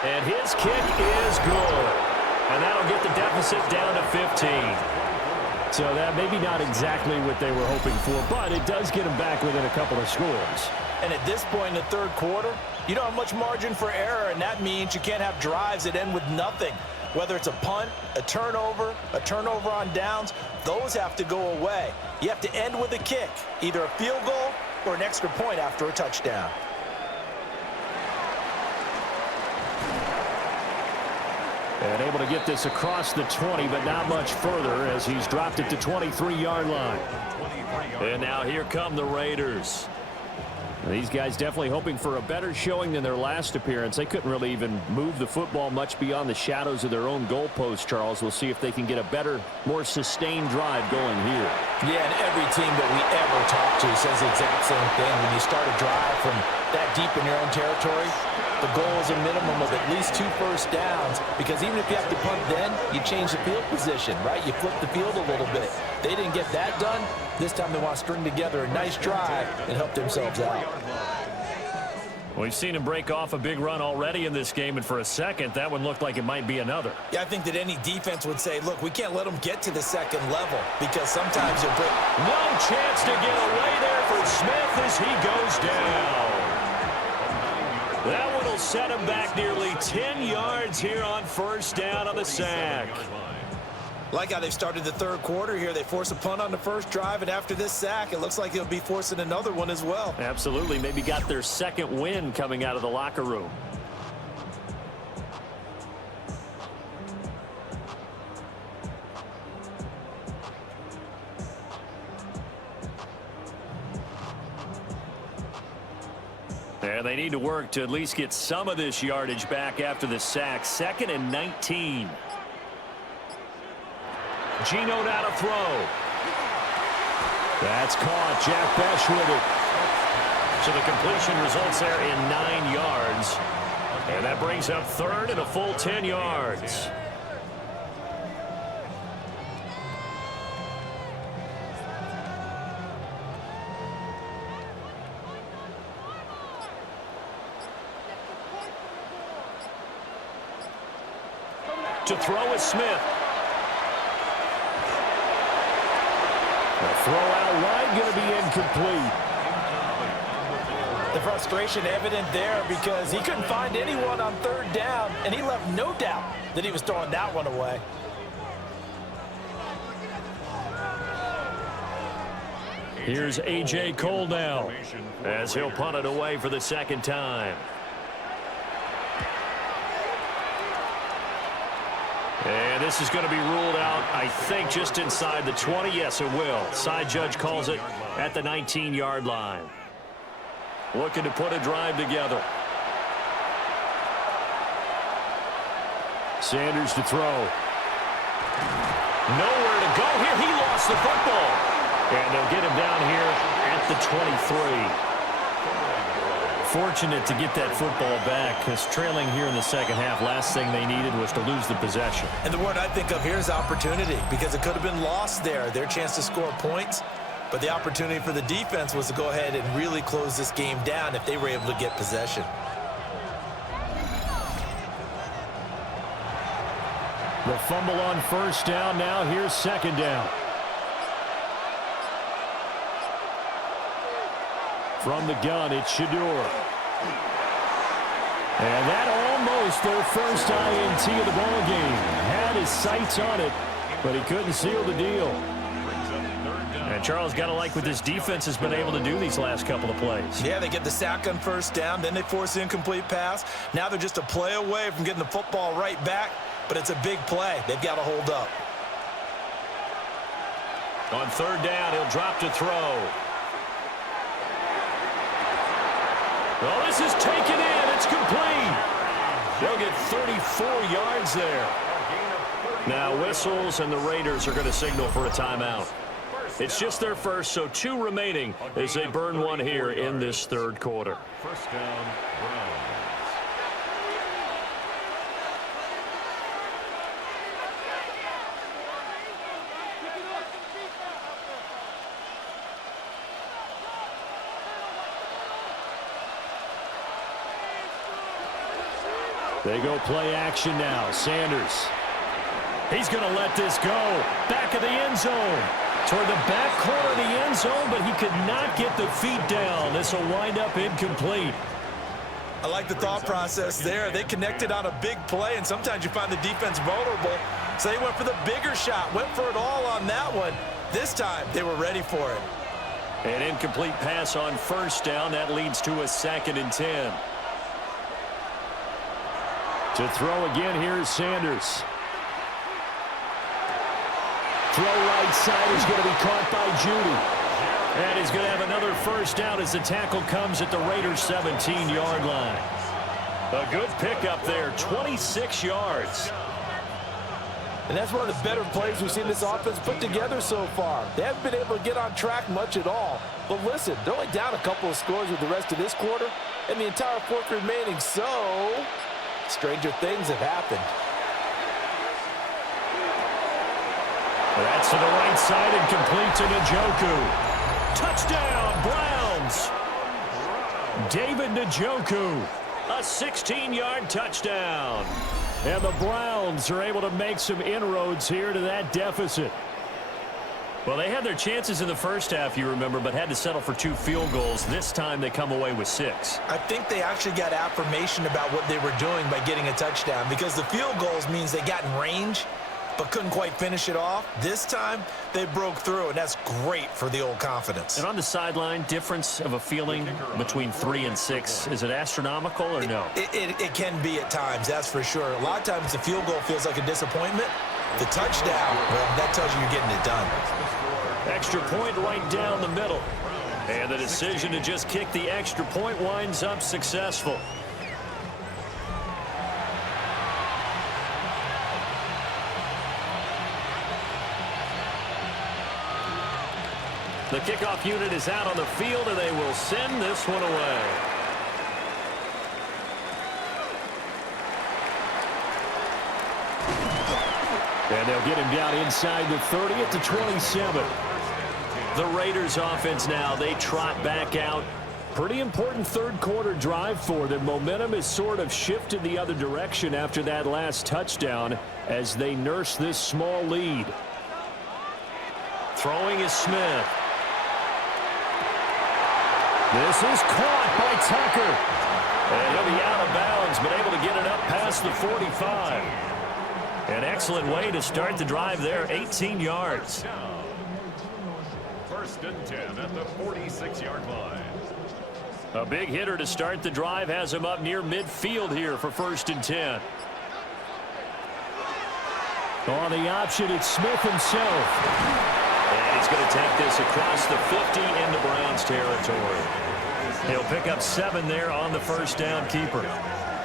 And his kick is good. And that'll get the deficit down to 15. So that maybe not exactly what they were hoping for, but it does get them back within a couple of scores. And at this point in the 3rd quarter, you don't have much margin for error, and that means you can't have drives that end with nothing. Whether it's a punt, a turnover on downs, those have to go away. You have to end with a kick, either a field goal or an extra point after a touchdown. And able to get this across the 20, but not much further as he's dropped it to 23-yard line. And now here come the Raiders. These guys definitely hoping for a better showing than their last appearance. They couldn't really even move the football much beyond the shadows of their own goalpost, Charles. We'll see if they can get a better, more sustained drive going here. Yeah, and every team that we ever talk to says the exact same thing. When you start a drive from that deep in your own territory, the goal is a minimum of at least 2 first downs, because even if you have to punt then, you change the field position, right? You flip the field a little bit. They didn't get that done. This time they want to string together a nice drive and help themselves out. We've seen him break off a big run already in this game, and for a second, that one looked like it might be another. Yeah, I think that any defense would say, look, we can't let them get to the 2nd level, because sometimes you'll put... No chance to get away there for Smith as he goes down. That one will set him back nearly 10 yards here on 1st down on the sack. Like how they've started the third quarter here. They force a punt on the first drive, and after this sack, it looks like they'll be forcing another one as well. Absolutely. Maybe got their second win coming out of the locker room. And they need to work to at least get some of this yardage back after the sack. 2nd and 19. Geno now to throw. That's caught. Jack Besh with it. So the completion results there in 9 yards. And that brings up 3rd and a full 10 yards. To throw is Smith. The throw out wide going to be incomplete. The frustration evident there because he couldn't find anyone on 3rd down, and he left no doubt that he was throwing that one away. Here's A.J. Cole now as he'll punt it away for the 2nd time. And this is going to be ruled out, I think, just inside the 20. Yes, it will. Side judge calls it at the 19-yard line. Looking to put a drive together. Sanders to throw. Nowhere to go here. He lost the football. And they'll get him down here at the 23. Fortunate to get that football back because trailing here in the 2nd half, last thing they needed was to lose the possession. And the word I think of here is opportunity, because it could have been lost there. Their chance to score points, but the opportunity for the defense was to go ahead and really close this game down if they were able to get possession. The fumble on 1st down. Now here's 2nd down. From the gun, it's Shedeur. And that almost their first INT of the ball game. Had his sights on it, but he couldn't seal the deal. And Charles, got to like what this defense has been able to do these last couple of plays. Yeah, they get the sack on 1st down, then they force the incomplete pass. Now they're just a play away from getting the football right back, but it's a big play. They've got to hold up. On 3rd down, he'll drop to throw. Well, this is taken in. It's complete. They'll get 34 yards there. Now whistles, and the Raiders are going to signal for a timeout. It's just their first, so 2 remaining as they burn one here in this 3rd quarter. 1st down, Browns. They go play action now. Sanders. He's going to let this go. Back of the end zone. Toward the back corner of the end zone, but he could not get the feet down. This will wind up incomplete. I like the thought process there. They connected on a big play, and sometimes you find the defense vulnerable. So they went for the bigger shot, went for it all on that one. This time, they were ready for it. An incomplete pass on 1st down. That leads to a 2nd and 10. To throw again, here's Sanders. Throw right side is going to be caught by Judy. And he's going to have another 1st down as the tackle comes at the Raiders' 17-yard line. A good pickup there, 26 yards. And that's one of the better plays we've seen this offense put together so far. They haven't been able to get on track much at all. But listen, they're only down a couple of scores with the rest of this quarter and the entire 4th remaining. So, stranger things have happened. That's to the right side and complete to Njoku. Touchdown, Browns. David Njoku, a 16-yard touchdown. And the Browns are able to make some inroads here to that deficit. Well, they had their chances in the 1st half, you remember, but had to settle for 2 field goals. This time they come away with 6. I think they actually got affirmation about what they were doing by getting a touchdown, because the field goals means they got in range. but couldn't quite finish it off. This time, they broke through, and that's great for the old confidence. And on the sideline, difference of a feeling between 3 and 6, is it astronomical or no? It can be at times, that's for sure. A lot of times the field goal feels like a disappointment. The touchdown, well, that tells you you're getting it done. Extra point right down the middle. And the decision to just kick the extra point winds up successful. The kickoff unit is out on the field, and they will send this one away. And they'll get him down inside the 30 at the 27. The Raiders offense now, they trot back out. Pretty important third quarter drive for them. Momentum has sort of shifted the other direction after that last touchdown as they nurse this small lead. Throwing is Smith. This is caught by Tucker. And he'll be out of bounds, but able to get it up past the 45. An excellent way to start the drive there, 18 yards. First and 10 at the 46-yard line. A big hitter to start the drive has him up near midfield here for first and 10. On the option, it's Smith himself. And he's going to take this across the 50 into Browns territory. He'll pick up 7 there on the first down keeper.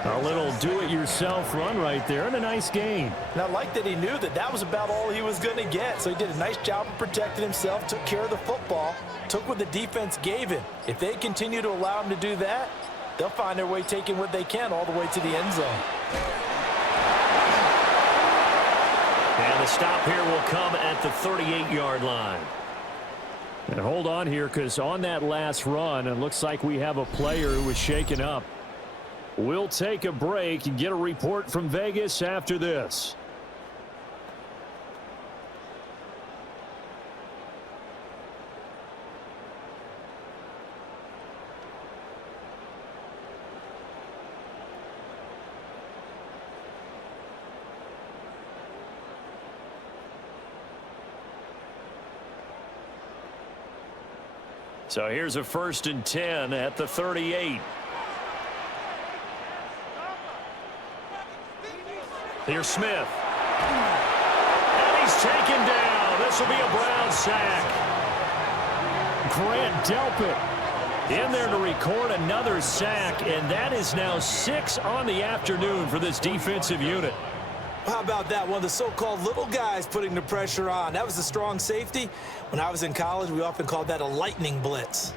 A little do-it-yourself run right there and a nice gain. And I like that he knew that that was about all he was going to get. So he did a nice job of protecting himself, took care of the football, took what the defense gave him. If they continue to allow him to do that, they'll find their way taking what they can all the way to the end zone. And the stop here will come at the 38-yard line. And hold on here, because on that last run, it looks like we have a player who was shaken up. We'll take a break and get a report from Vegas after this. So here's a first and 10 at the 38. Here's Smith. And he's taken down. This will be a Brown sack. Grant Delpit in there to record another sack, and that is now 6 on the afternoon for this defensive unit. How about that? One of the so-called little guys putting the pressure on. That was a strong safety. When I was in college, we often called that a lightning blitz.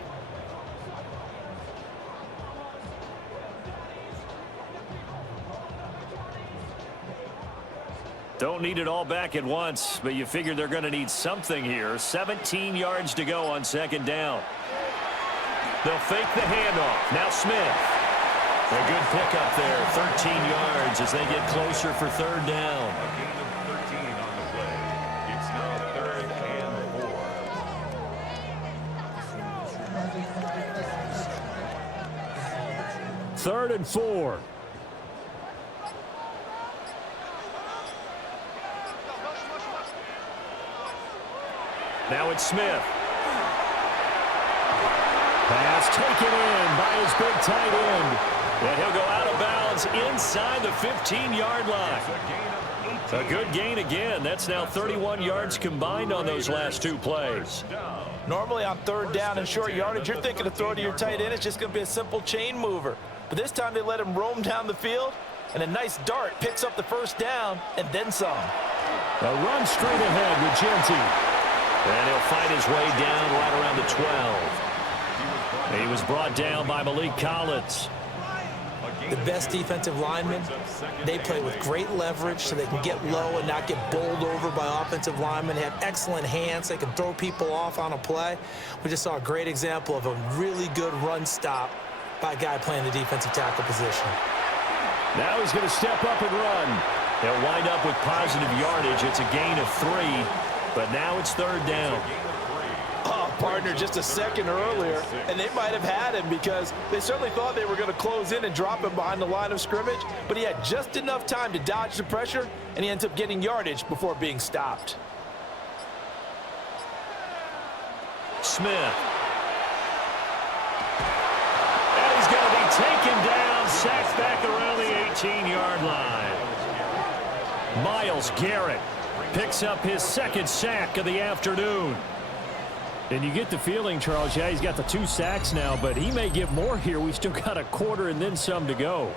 Don't need it all back at once, but you figure they're going to need something here. 17 yards to go on second down. They'll fake the handoff. Now Smith. A good pickup there, 13 yards as they get closer for third down. A gain of 13 on the play. It's now 3rd and 4. 3rd and 4. Now it's Smith. Pass taken in by his big tight end. And he'll go out of bounds inside the 15-yard line. A good gain again. That's now 31 yards combined on those last 2 plays. Normally on third down and short yardage, you're thinking to throw to your tight end. It's just going to be a simple chain mover. But this time they let him roam down the field, and a nice dart picks up the first down and then some. A run straight ahead with Genty. And he'll fight his way down right around the 12. He was brought down by Malik Collins. The best defensive linemen, they play with great leverage so they can get low and not get bowled over by offensive linemen. They have excellent hands. They can throw people off on a play. We just saw a great example of a really good run stop by a guy playing the defensive tackle position. Now he's going to step up and run. He'll wind up with positive yardage. It's a gain of 3, but now it's third down. Oh, partner just a second earlier, and they might have had him because they certainly thought they were going to close in and drop him behind the line of scrimmage, but he had just enough time to dodge the pressure, and he ends up getting yardage before being stopped. Smith. And he's going to be taken down, sacked back around the 18-yard line. Myles Garrett picks up his second sack of the afternoon. And you get the feeling, Charles, yeah, he's got the 2 sacks now, but he may get more here. We still got a quarter and then some to go.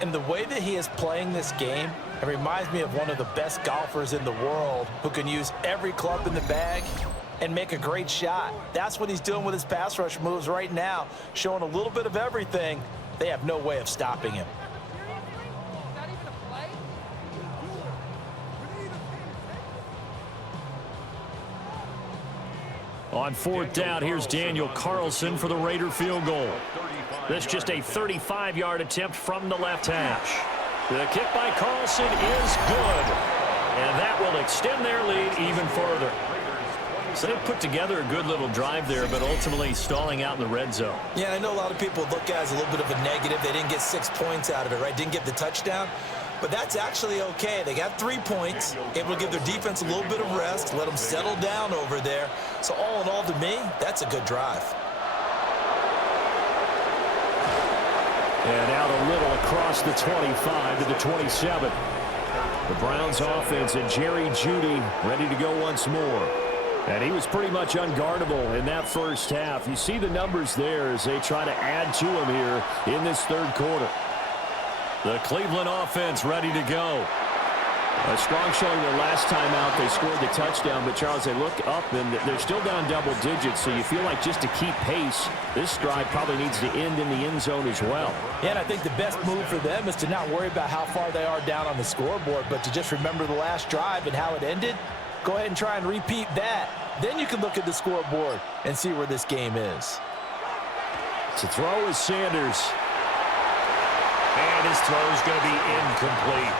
And the way that he is playing this game, it reminds me of one of the best golfers in the world who can use every club in the bag and make a great shot. That's what he's doing with his pass rush moves right now, showing a little bit of everything. They have no way of stopping him. On 4th down, here's Daniel Carlson for the Raider field goal. That's just a 35-yard attempt from the left hash. The kick by Carlson is good, and that will extend their lead even further. So they put together a good little drive there, but ultimately stalling out in the red zone. Yeah, I know a lot of people look at it as a little bit of a negative. They didn't get 6 points out of it, right? Didn't get the touchdown. But that's actually okay. They got 3 points, able to give their defense a little bit of rest, let them settle down over there. So all in all, to me, that's a good drive. And out a little across the 25 to the 27. The Browns offense and Jerry Jeudy ready to go once more. And he was pretty much unguardable in that first half. You see the numbers there as they try to add to him here in this third quarter. The Cleveland offense ready to go. A strong showing the last time out. They scored the touchdown, but Charles, they look up and they're still down double digits, so you feel like just to keep pace, this drive probably needs to end in the end zone as well. Yeah, and I think the best move for them is to not worry about how far they are down on the scoreboard, but to just remember the last drive and how it ended. Go ahead and try and repeat that. Then you can look at the scoreboard and see where this game is. To throw is Sanders. And his throw is going to be incomplete.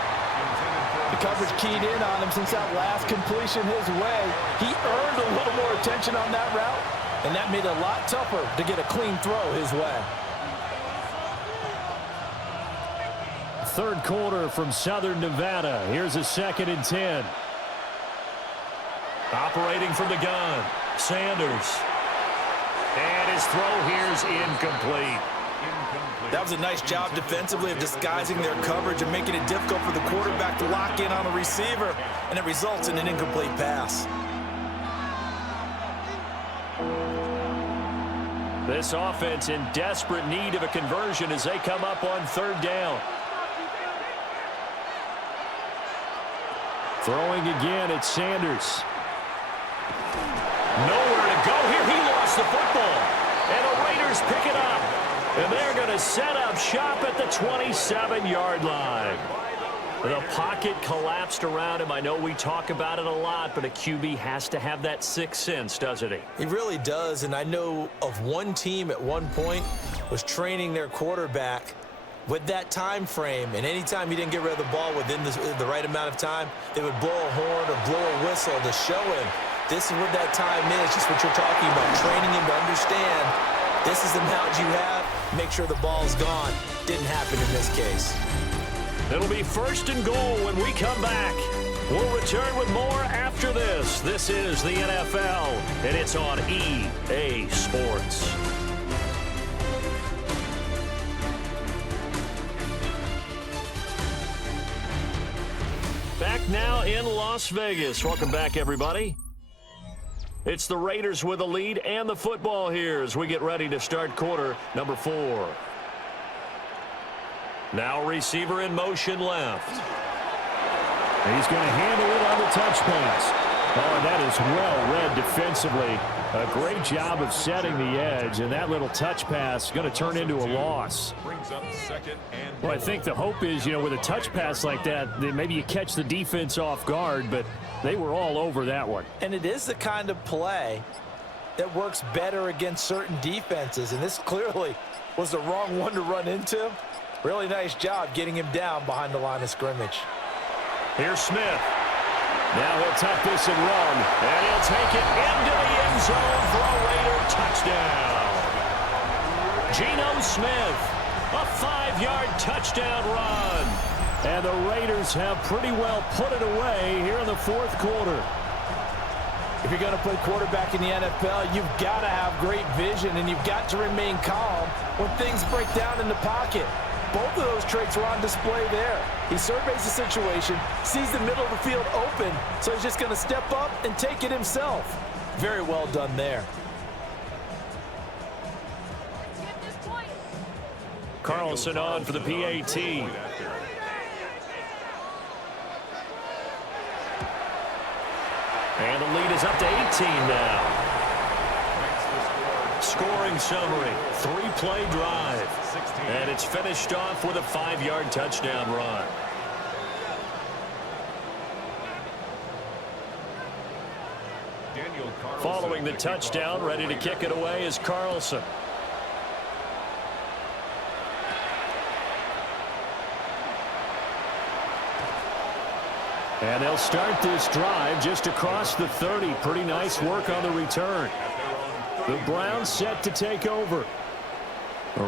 The coverage keyed in on him since that last completion his way. He earned a little more attention on that route, and that made it a lot tougher to get a clean throw his way. Third quarter from Southern Nevada. Here's a 2nd and 10. Operating from the gun, Sanders. And his throw here is incomplete. That was a nice job defensively of disguising their coverage and making it difficult for the quarterback to lock in on a receiver, and it results in an incomplete pass. This offense in desperate need of a conversion as they come up on 3rd down. Throwing again, it's Sanders. Nowhere to go here. He lost the football. And the Raiders pick it up. And they're going to set up shop at the 27-yard line. The pocket collapsed around him. I know we talk about it a lot, but a QB has to have that sixth sense, doesn't he? He really does, and I know of one team at one point was training their quarterback with that time frame, and anytime he didn't get rid of the ball within the right amount of time, they would blow a horn or blow a whistle to show him this is what that time is, just what you're talking about, training him to understand this is the amount you have, make sure the ball's gone. Didn't happen in this case. It'll be 1st and goal when we come back. We'll return with more after this. This is the NFL, and it's on EA Sports. Back now in Las Vegas. Welcome back, everybody. It's the Raiders with the lead and the football here as we get ready to start quarter number 4. Now receiver in motion left. He's going to handle it on the touch pass. Oh, and that is well read defensively. A great job of setting the edge, and that little touch pass is going to turn into a loss. Well, I think the hope is, with a touch pass like that, maybe you catch the defense off guard, but they were all over that one. And it is the kind of play that works better against certain defenses, and this clearly was the wrong one to run into. Really nice job getting him down behind the line of scrimmage. Here's Smith. Now he'll tuck this and run, and he'll take it into the end zone for a Raider touchdown. Geno Smith, a 5-yard touchdown run. And the Raiders have pretty well put it away here in the fourth quarter. If you're going to play quarterback in the NFL, you've got to have great vision, and you've got to remain calm when things break down in the pocket. Both of those traits are on display there. He surveys the situation, sees the middle of the field open, so he's just going to step up and take it himself. Very well done there. Carlson on for the PAT. And the lead is up to 18 now. Scoring summary, 3-play drive. And it's finished off with a 5-yard touchdown run. Following the touchdown, ready to kick it away is Carlson. And they'll start this drive just across the 30. Pretty nice work on the return. The Browns set to take over.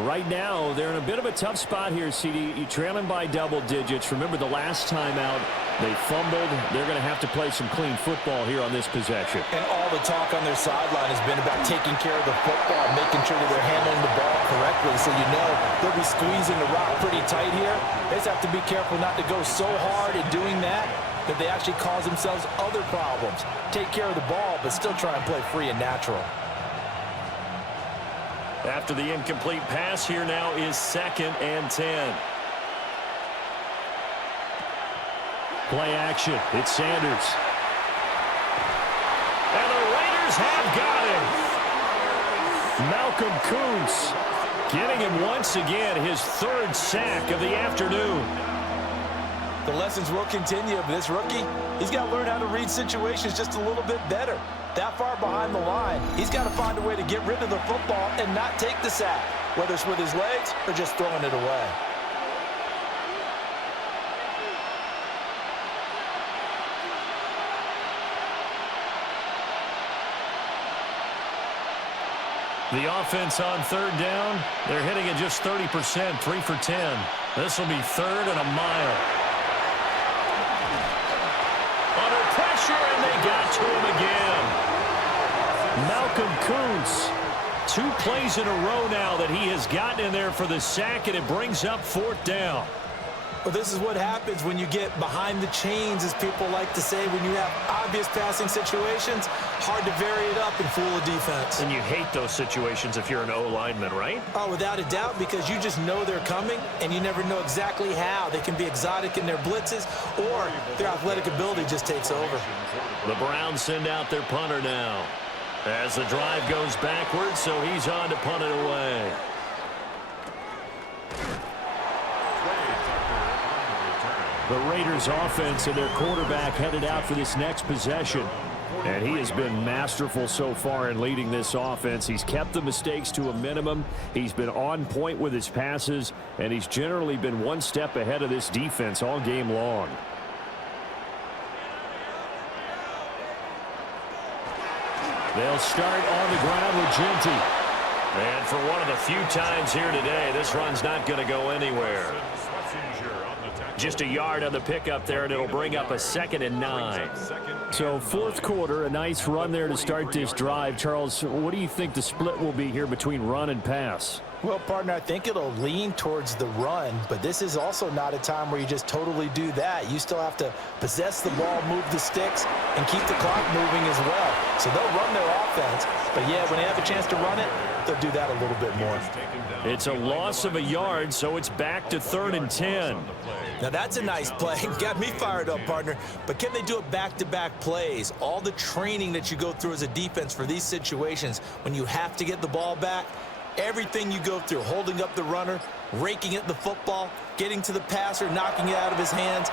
Right now, they're in a bit of a tough spot here, CD. You're trailing by double digits. Remember the last time out, they fumbled. They're going to have to play some clean football here on this possession. And all the talk on their sideline has been about taking care of the football, making sure that they're handling the ball correctly. So you know they'll be squeezing the rock pretty tight here. They just have to be careful not to go so hard in doing that they actually cause themselves other problems. Take care of the ball, but still try and play free and natural. After the incomplete pass, here now is 2nd and 10. Play action. It's Sanders. And the Raiders have got him. Malcolm Kuntz getting him once again, his 3rd sack of the afternoon. The lessons will continue of this rookie. He's got to learn how to read situations just a little bit better. That far behind the line, he's got to find a way to get rid of the football and not take the sack, whether it's with his legs or just throwing it away. The offense on 3rd down, they're hitting it just 30%, 3 for 10. This will be 3rd and a mile. Under pressure, and they got to him again. Malcolm Kuntz, 2 plays in a row now that he has gotten in there for the sack, and it brings up 4th down. Well, this is what happens when you get behind the chains, as people like to say. When you have obvious passing situations, hard to vary it up and fool a defense. And you hate those situations if you're an O-lineman, right? Oh, without a doubt, because you just know they're coming, and you never know exactly how. They can be exotic in their blitzes, or their athletic ability just takes over. The Browns send out their punter now, as the drive goes backwards, so he's on to punt it away. The Raiders offense and their quarterback headed out for this next possession. And he has been masterful so far in leading this offense. He's kept the mistakes to a minimum. He's been on point with his passes, and he's generally been one step ahead of this defense all game long. They'll start on the ground with Genty. And for one of the few times here today, this run's not going to go anywhere. Just a yard on the pickup there, and it'll bring up a 2nd and 9. So 4th quarter, a nice run there to start this drive. Charles, what do you think the split will be here between run and pass? Well, partner, I think it'll lean towards the run, but this is also not a time where you just totally do that. You still have to possess the ball, move the sticks, and keep the clock moving as well. So they'll run their offense, but yeah, when they have a chance to run it, they'll do that a little bit more. It's a loss of a yard, so it's back to 3rd and 10. Now that's a nice play. Got me fired up, partner. But can they do it back-to-back plays? All the training that you go through as a defense for these situations, when you have to get the ball back, everything you go through, holding up the runner, raking at the football, getting to the passer, knocking it out of his hands,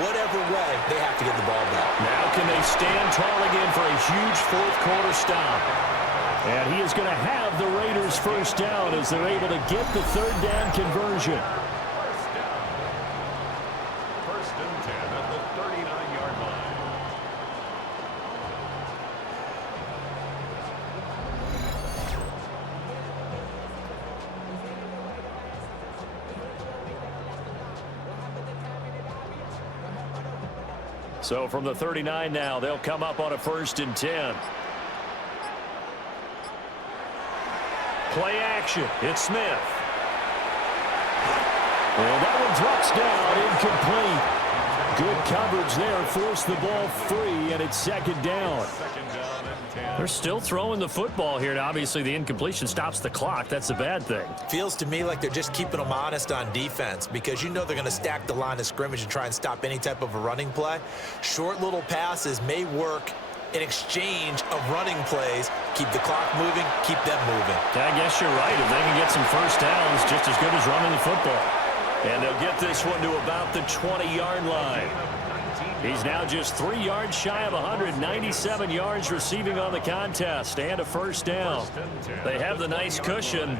whatever way, they have to get the ball back. Now can they stand tall again for a huge 4th quarter stop? And he is going to have the Raiders' 1st down as they're able to get the 3rd down conversion. So from the 39 now, they'll come up on a 1st and 10. Play action. It's Smith. And that one drops down, incomplete. Good coverage there, forced the ball free, and it's 2nd down. They're still throwing the football here, and obviously the incompletion stops the clock. That's a bad thing. Feels to me like they're just keeping them honest on defense because you know they're going to stack the line of scrimmage and try and stop any type of a running play. Short little passes may work in exchange of running plays. Keep the clock moving, keep them moving. I guess you're right. If they can get some first downs, just as good as running the football. And they'll get this one to about the 20-yard line. He's now just 3 yards shy of 197 yards receiving on the contest and a 1st down. They have the nice cushion.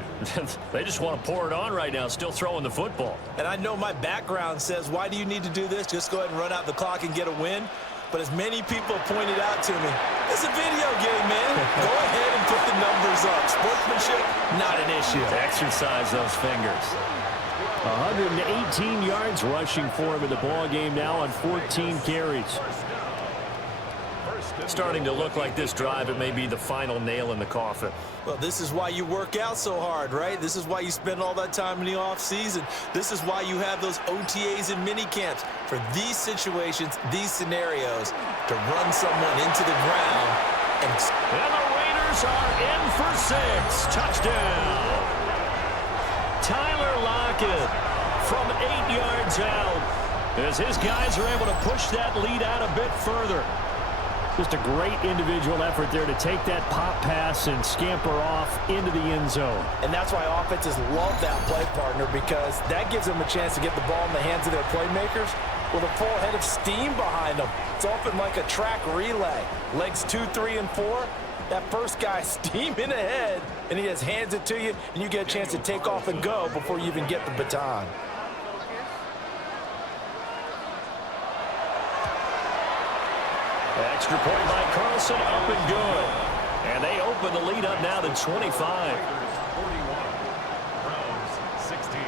They just want to pour it on right now, still throwing the football. And I know my background says, why do you need to do this? Just go ahead and run out the clock and get a win. But as many people pointed out to me, it's a video game, man. Go ahead and put the numbers up. Sportsmanship, not an issue. Exercise those fingers. 118 yards rushing for him in the ball game now on 14 carries. Starting to look like this drive, it may be the final nail in the coffin. Well, this is why you work out so hard, right? This is why you spend all that time in the offseason. This is why you have those OTAs and mini camps for these situations, these scenarios, to run someone into the ground. And the Raiders are in for 6. Touchdown. Tyler Lockett from 8 yards out as his guys are able to push that lead out a bit further. Just a great individual effort there to take that pop pass and scamper off into the end zone. And that's why offenses love that play partner, because that gives them a chance to get the ball in the hands of their playmakers with a full head of steam behind them. It's often like a track relay. Legs 2, 3, and 4. That first guy steaming ahead, and he just hands it to you, and you get a chance to take off and go before you even get the baton. Extra point by Carlson, up and good. And they open the lead up now to 25. 41, Browns 16.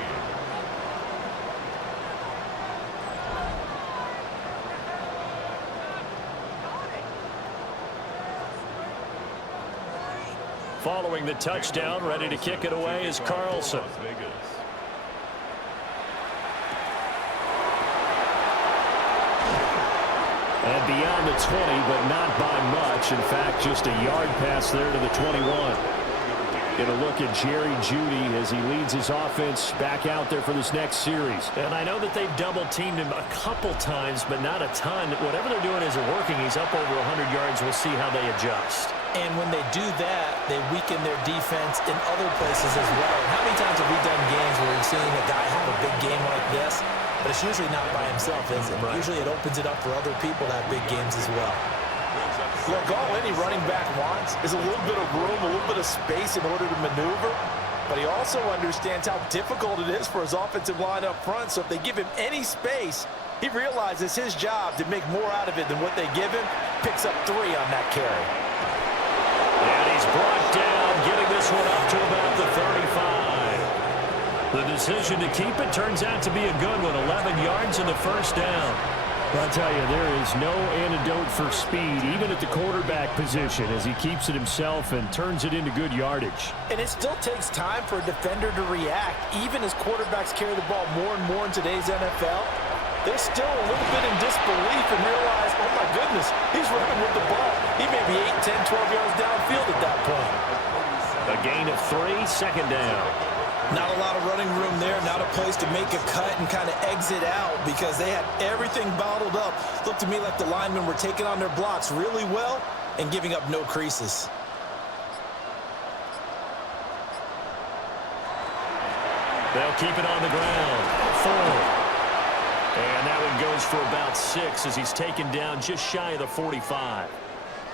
Following the touchdown, ready to kick it away is Carlson. Las Vegas. And beyond the 20, but not by much. In fact, just a yard pass there to the 21. Get a look at Jerry Jeudy as he leads his offense back out there for this next series. And I know that they've double-teamed him a couple times, but not a ton. Whatever they're doing isn't working. He's up over 100 yards. We'll see how they adjust. And when they do that, they weaken their defense in other places as well. How many times have we done games where we've seen a guy have a big game like this? But it's usually not by himself, is it? Right. Usually it opens it up for other people to have big games as well. Look, all any running back wants is a little bit of room, a little bit of space in order to maneuver. But he also understands how difficult it is for his offensive line up front. So if they give him any space, he realizes his job to make more out of it than what they give him. Picks up 3 on that carry. And he's brought down, getting this one up to about the 35. The decision to keep it turns out to be a good one. 11 yards in the 1st down. I'll tell you, there is no antidote for speed, even at the quarterback position, as he keeps it himself and turns it into good yardage. And it still takes time for a defender to react. Even as quarterbacks carry the ball more and more in today's NFL, they're still a little bit in disbelief and realize, oh my goodness, he's running with the ball. He may be 8, 10, 12 yards downfield at that point. A gain of 3, 2nd down. Not a lot of running room there, not a place to make a cut and kind of exit out because they had everything bottled up. Looked to me like the linemen were taking on their blocks really well and giving up no creases. They'll keep it on the ground. 4. And that one goes for about 6 as he's taken down just shy of the 45.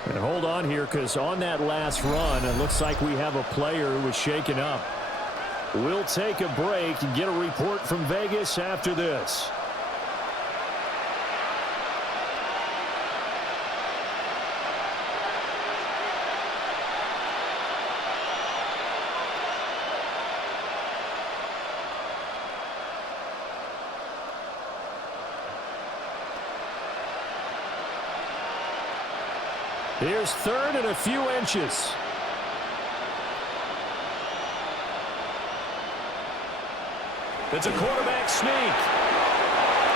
And hold on here, because on that last run, it looks like we have a player who was shaken up. We'll take a break and get a report from Vegas after this. Here's third and a few inches. It's a quarterback sneak.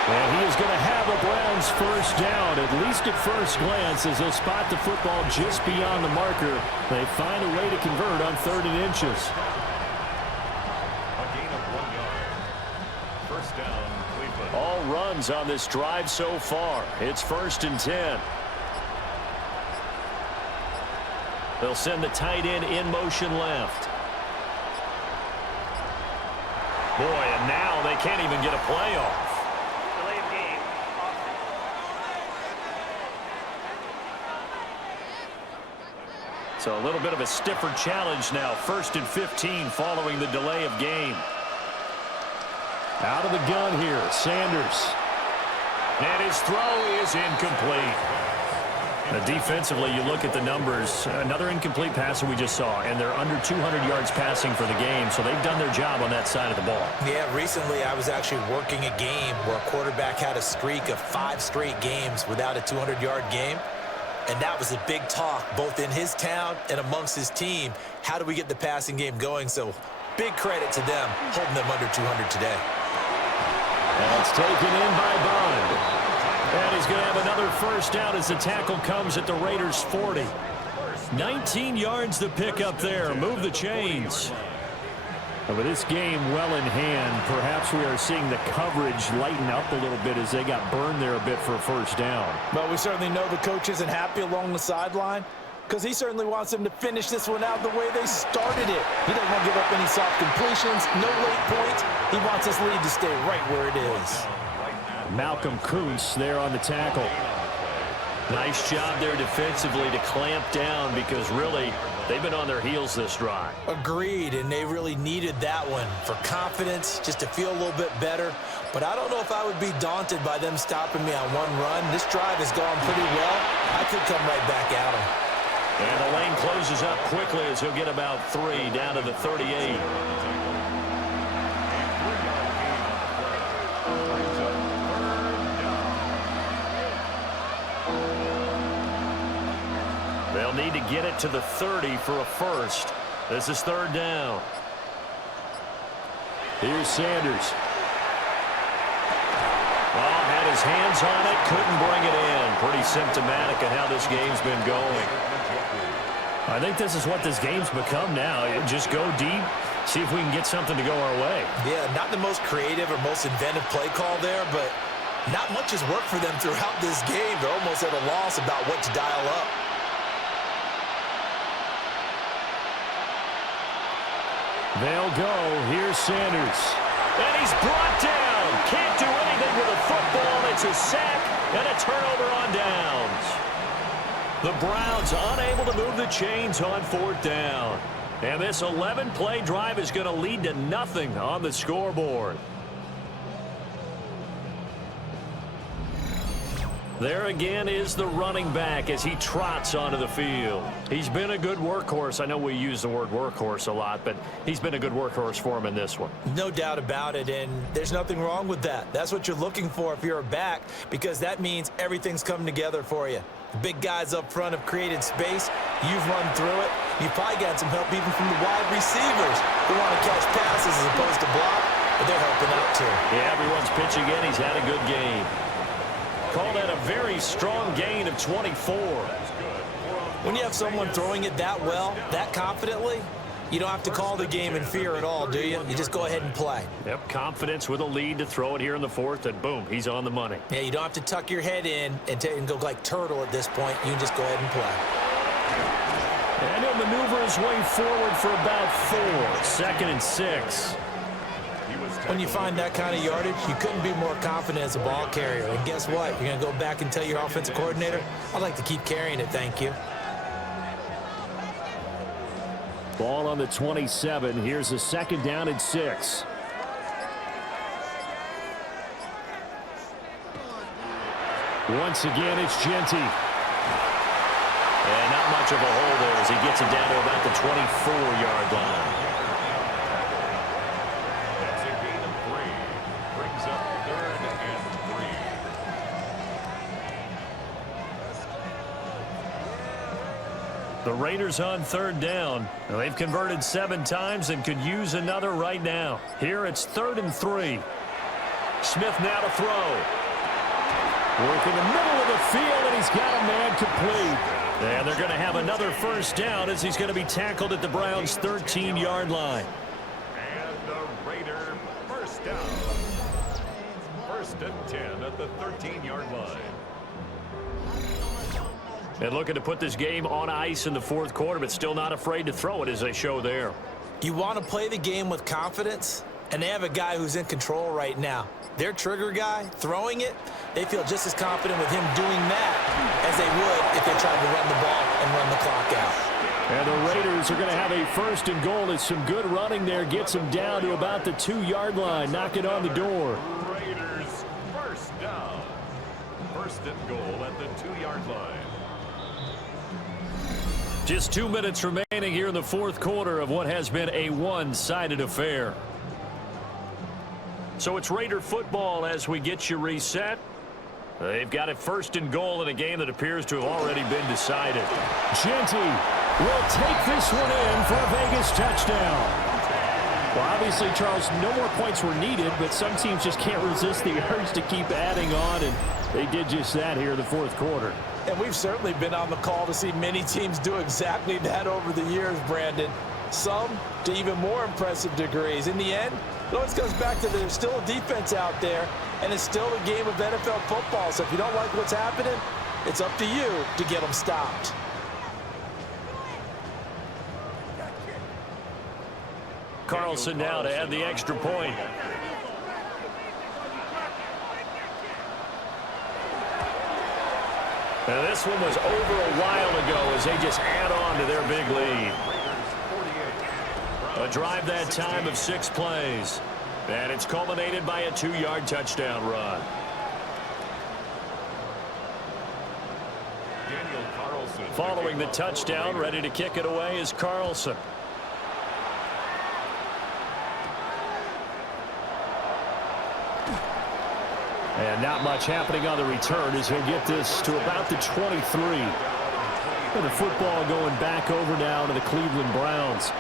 And he is going to have a Browns first down, at least at first glance, as they'll spot the football just beyond the marker. They find a way to convert on 3rd and inches. A gain of 1 yard. First down, Cleveland. All runs on this drive so far. It's 1st and 10. They'll send the tight end in motion left. Boy, and now they can't even get a play off. Delay of game. So a little bit of a stiffer challenge now. 1st and 15 following the delay of game. Out of the gun here, Sanders. And his throw is incomplete. Defensively, you look at the numbers. Another incomplete passer we just saw, and they're under 200 yards passing for the game, so they've done their job on that side of the ball. Yeah, recently I was actually working a game where a quarterback had a streak of 5 straight games without a 200-yard game, and that was a big talk both in his town and amongst his team. How do we get the passing game going? So big credit to them holding them under 200 today. That's taken in by Bond. And he's going to have another first down as the tackle comes at the Raiders' 40. 19 yards to pick up there. Move the chains. And with this game well in hand, perhaps we are seeing the coverage lighten up a little bit as they got burned there a bit for a first down. Well, we certainly know the coach isn't happy along the sideline because he certainly wants them to finish this one out the way they started it. He doesn't want to give up any soft completions, no late points. He wants this lead to stay right where it is. Malcolm Kuntz there on the tackle. Nice job there defensively to clamp down because really they've been on their heels this drive. Agreed, and they really needed that one for confidence, just to feel a little bit better. But I don't know if I would be daunted by them stopping me on one run. This drive has gone pretty well. I could come right back at them. And the lane closes up quickly as he'll get about 3 down to the 38. They'll need to get it to the 30 for a first. This is 3rd down. Here's Sanders. Oh, had his hands on it, couldn't bring it in. Pretty symptomatic of how this game's been going. I think this is what this game's become now. Just go deep, see if we can get something to go our way. Yeah, not the most creative or most inventive play call there, but not much has worked for them throughout this game. They're almost at a loss about what to dial up. They'll go. Here's Sanders. And he's brought down. Can't do anything with a football. It's a sack and a turnover on downs. The Browns unable to move the chains on 4th down. And this 11-play drive is going to lead to nothing on the scoreboard. There again is the running back as he trots onto the field. He's been a good workhorse. I know we use the word workhorse a lot, but he's been a good workhorse for him in this one. No doubt about it, and there's nothing wrong with that. That's what you're looking for if you're a back, because that means everything's come together for you. The big guys up front have created space. You've run through it. You've probably got some help even from the wide receivers who want to catch passes as opposed to block, but they're helping out too. Yeah, everyone's pitching in. He's had a good game. Call that a very strong gain of 24. When you have someone throwing it that well, that confidently, you don't have to call the game in fear at all, do you? You just go ahead and play. Yep, confidence with a lead to throw it here in the 4th, and boom, he's on the money. Yeah, you don't have to tuck your head in and go like turtle at this point. You can just go ahead and play. And he'll maneuver his way forward for about 4. 2nd and 6. When you find that kind of yardage, you couldn't be more confident as a ball carrier. And guess what? You're going to go back and tell your offensive coordinator, I'd like to keep carrying it, thank you. Ball on the 27. Here's a 2nd down and 6. Once again, it's Genty. And not much of a hole there as he gets it down to about the 24-yard line. That's a gain of 3. Brings up 3rd and 3. The Raiders on third down. They've converted 7 times and could use another right now. Here it's 3rd and 3. Smith now to throw. Work in the middle of the field, and he's got a man complete. And they're going to have another first down as he's going to be tackled at the Browns' 13-yard line. And the Raider first down. 1st and 10 at the 13-yard line. And looking to put this game on ice in the 4th quarter, but still not afraid to throw it as they show there. You want to play the game with confidence, and they have a guy who's in control right now. Their trigger guy, throwing it, they feel just as confident with him doing that as they would if they tried to run the ball and run the clock out. And the Raiders are going to have a 1st and goal. It's some good running there. Gets them down to about the 2-yard line. Knock it on the door. Raiders first down. 1st and goal at the 2-yard line. Just 2 minutes remaining here in the 4th quarter of what has been a one-sided affair. So it's Raider football as we get you reset. They've got it 1st and goal in a game that appears to have already been decided. Genty will take this one in for a Vegas touchdown. Well, obviously, Charles, no more points were needed, but some teams just can't resist the urge to keep adding on, and they did just that here in the 4th quarter. And we've certainly been on the call to see many teams do exactly that over the years, Brandon. Some to even more impressive degrees. In the end, it always comes back to there's still a defense out there, and it's still a game of NFL football. So if you don't like what's happening, it's up to you to get them stopped. Carlson now to add the extra point. Now this one was over a while ago as they just add on to their big lead. A drive that time of 6 plays. And it's culminated by a 2-yard touchdown run. Following the touchdown, ready to kick it away is Carlson. And not much happening on the return as he'll get this to about the 23. And the football going back over now to the Cleveland Browns.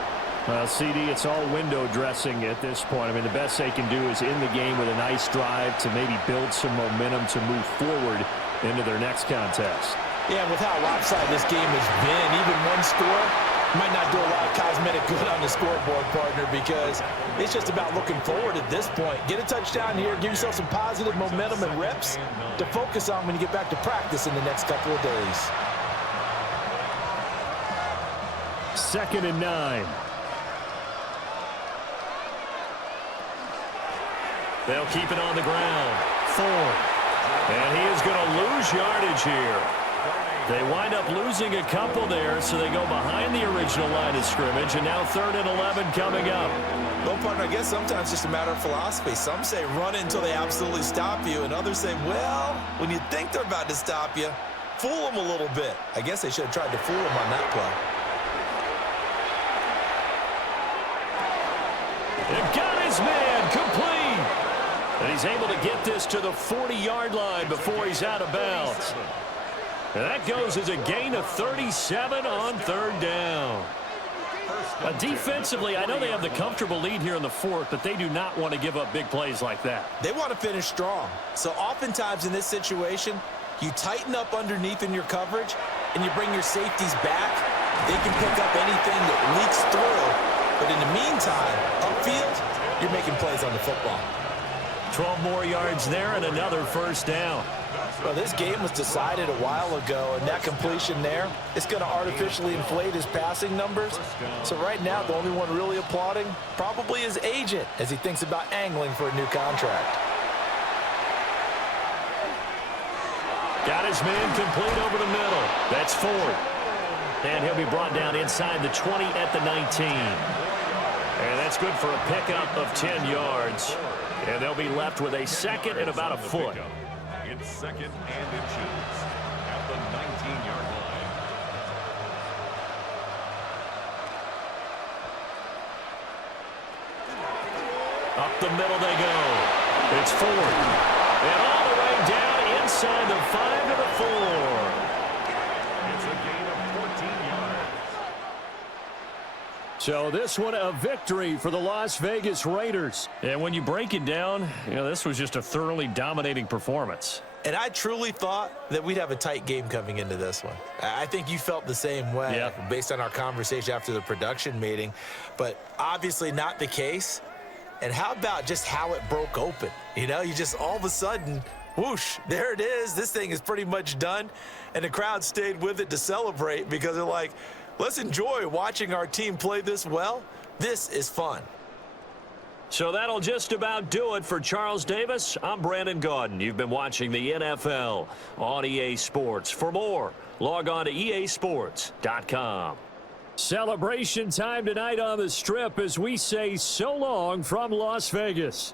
Well, CD, it's all window dressing at this point. I mean, the best they can do is in the game with a nice drive to maybe build some momentum to move forward into their next contest. Yeah, and with how lopsided this game has been, even one score might not do a lot of cosmetic good on the scoreboard, partner, because it's just about looking forward at this point. Get a touchdown here, give yourself some positive momentum and reps to focus on when you get back to practice in the next couple of days. 2nd and 9. They'll keep it on the ground. Ford. And he is going to lose yardage here. They wind up losing a couple there, so they go behind the original line of scrimmage, and now 3rd and 11 coming up. Well, partner, I guess sometimes it's just a matter of philosophy. Some say run it until they absolutely stop you, and others say, well, when you think they're about to stop you, fool them a little bit. I guess they should have tried to fool them on that play. They've got his man complete. And he's able to get this to the 40-yard line before he's out of bounds. And that goes as a gain of 37 on 3rd down. Defensively, I know they have the comfortable lead here in the 4th, but they do not want to give up big plays like that. They want to finish strong. So oftentimes in this situation, you tighten up underneath in your coverage, and you bring your safeties back. They can pick up anything that leaks through. But in the meantime, upfield, you're making plays on the football. 12 more yards there and another first down. Well, this game was decided a while ago, and that completion there, it's going to artificially inflate his passing numbers. So right now, the only one really applauding probably his agent as he thinks about angling for a new contract. Got his man complete over the middle. That's Ford. And he'll be brought down inside the 20 at the 19. And that's good for a pickup of 10 yards. And they'll be left with a 2nd and about a foot. It's 2nd and inches at the 19-yard line. Up the middle they go. It's Ford. And all the way down inside the 5 to the 4. It's a gain of 14 yards. So this one a victory for the Las Vegas Raiders. And when you break it down, this was just a thoroughly dominating performance. And I truly thought that we'd have a tight game coming into this one. I think you felt the same way based on our conversation after the production meeting, but obviously not the case. And how about just how it broke open? You just all of a sudden, whoosh, there it is. This thing is pretty much done. And the crowd stayed with it to celebrate because they're like, let's enjoy watching our team play this well. This is fun. So that'll just about do it for Charles Davis. I'm Brandon Gaudin. You've been watching the NFL on EA Sports. For more, log on to easports.com. Celebration time tonight on the Strip as we say so long from Las Vegas.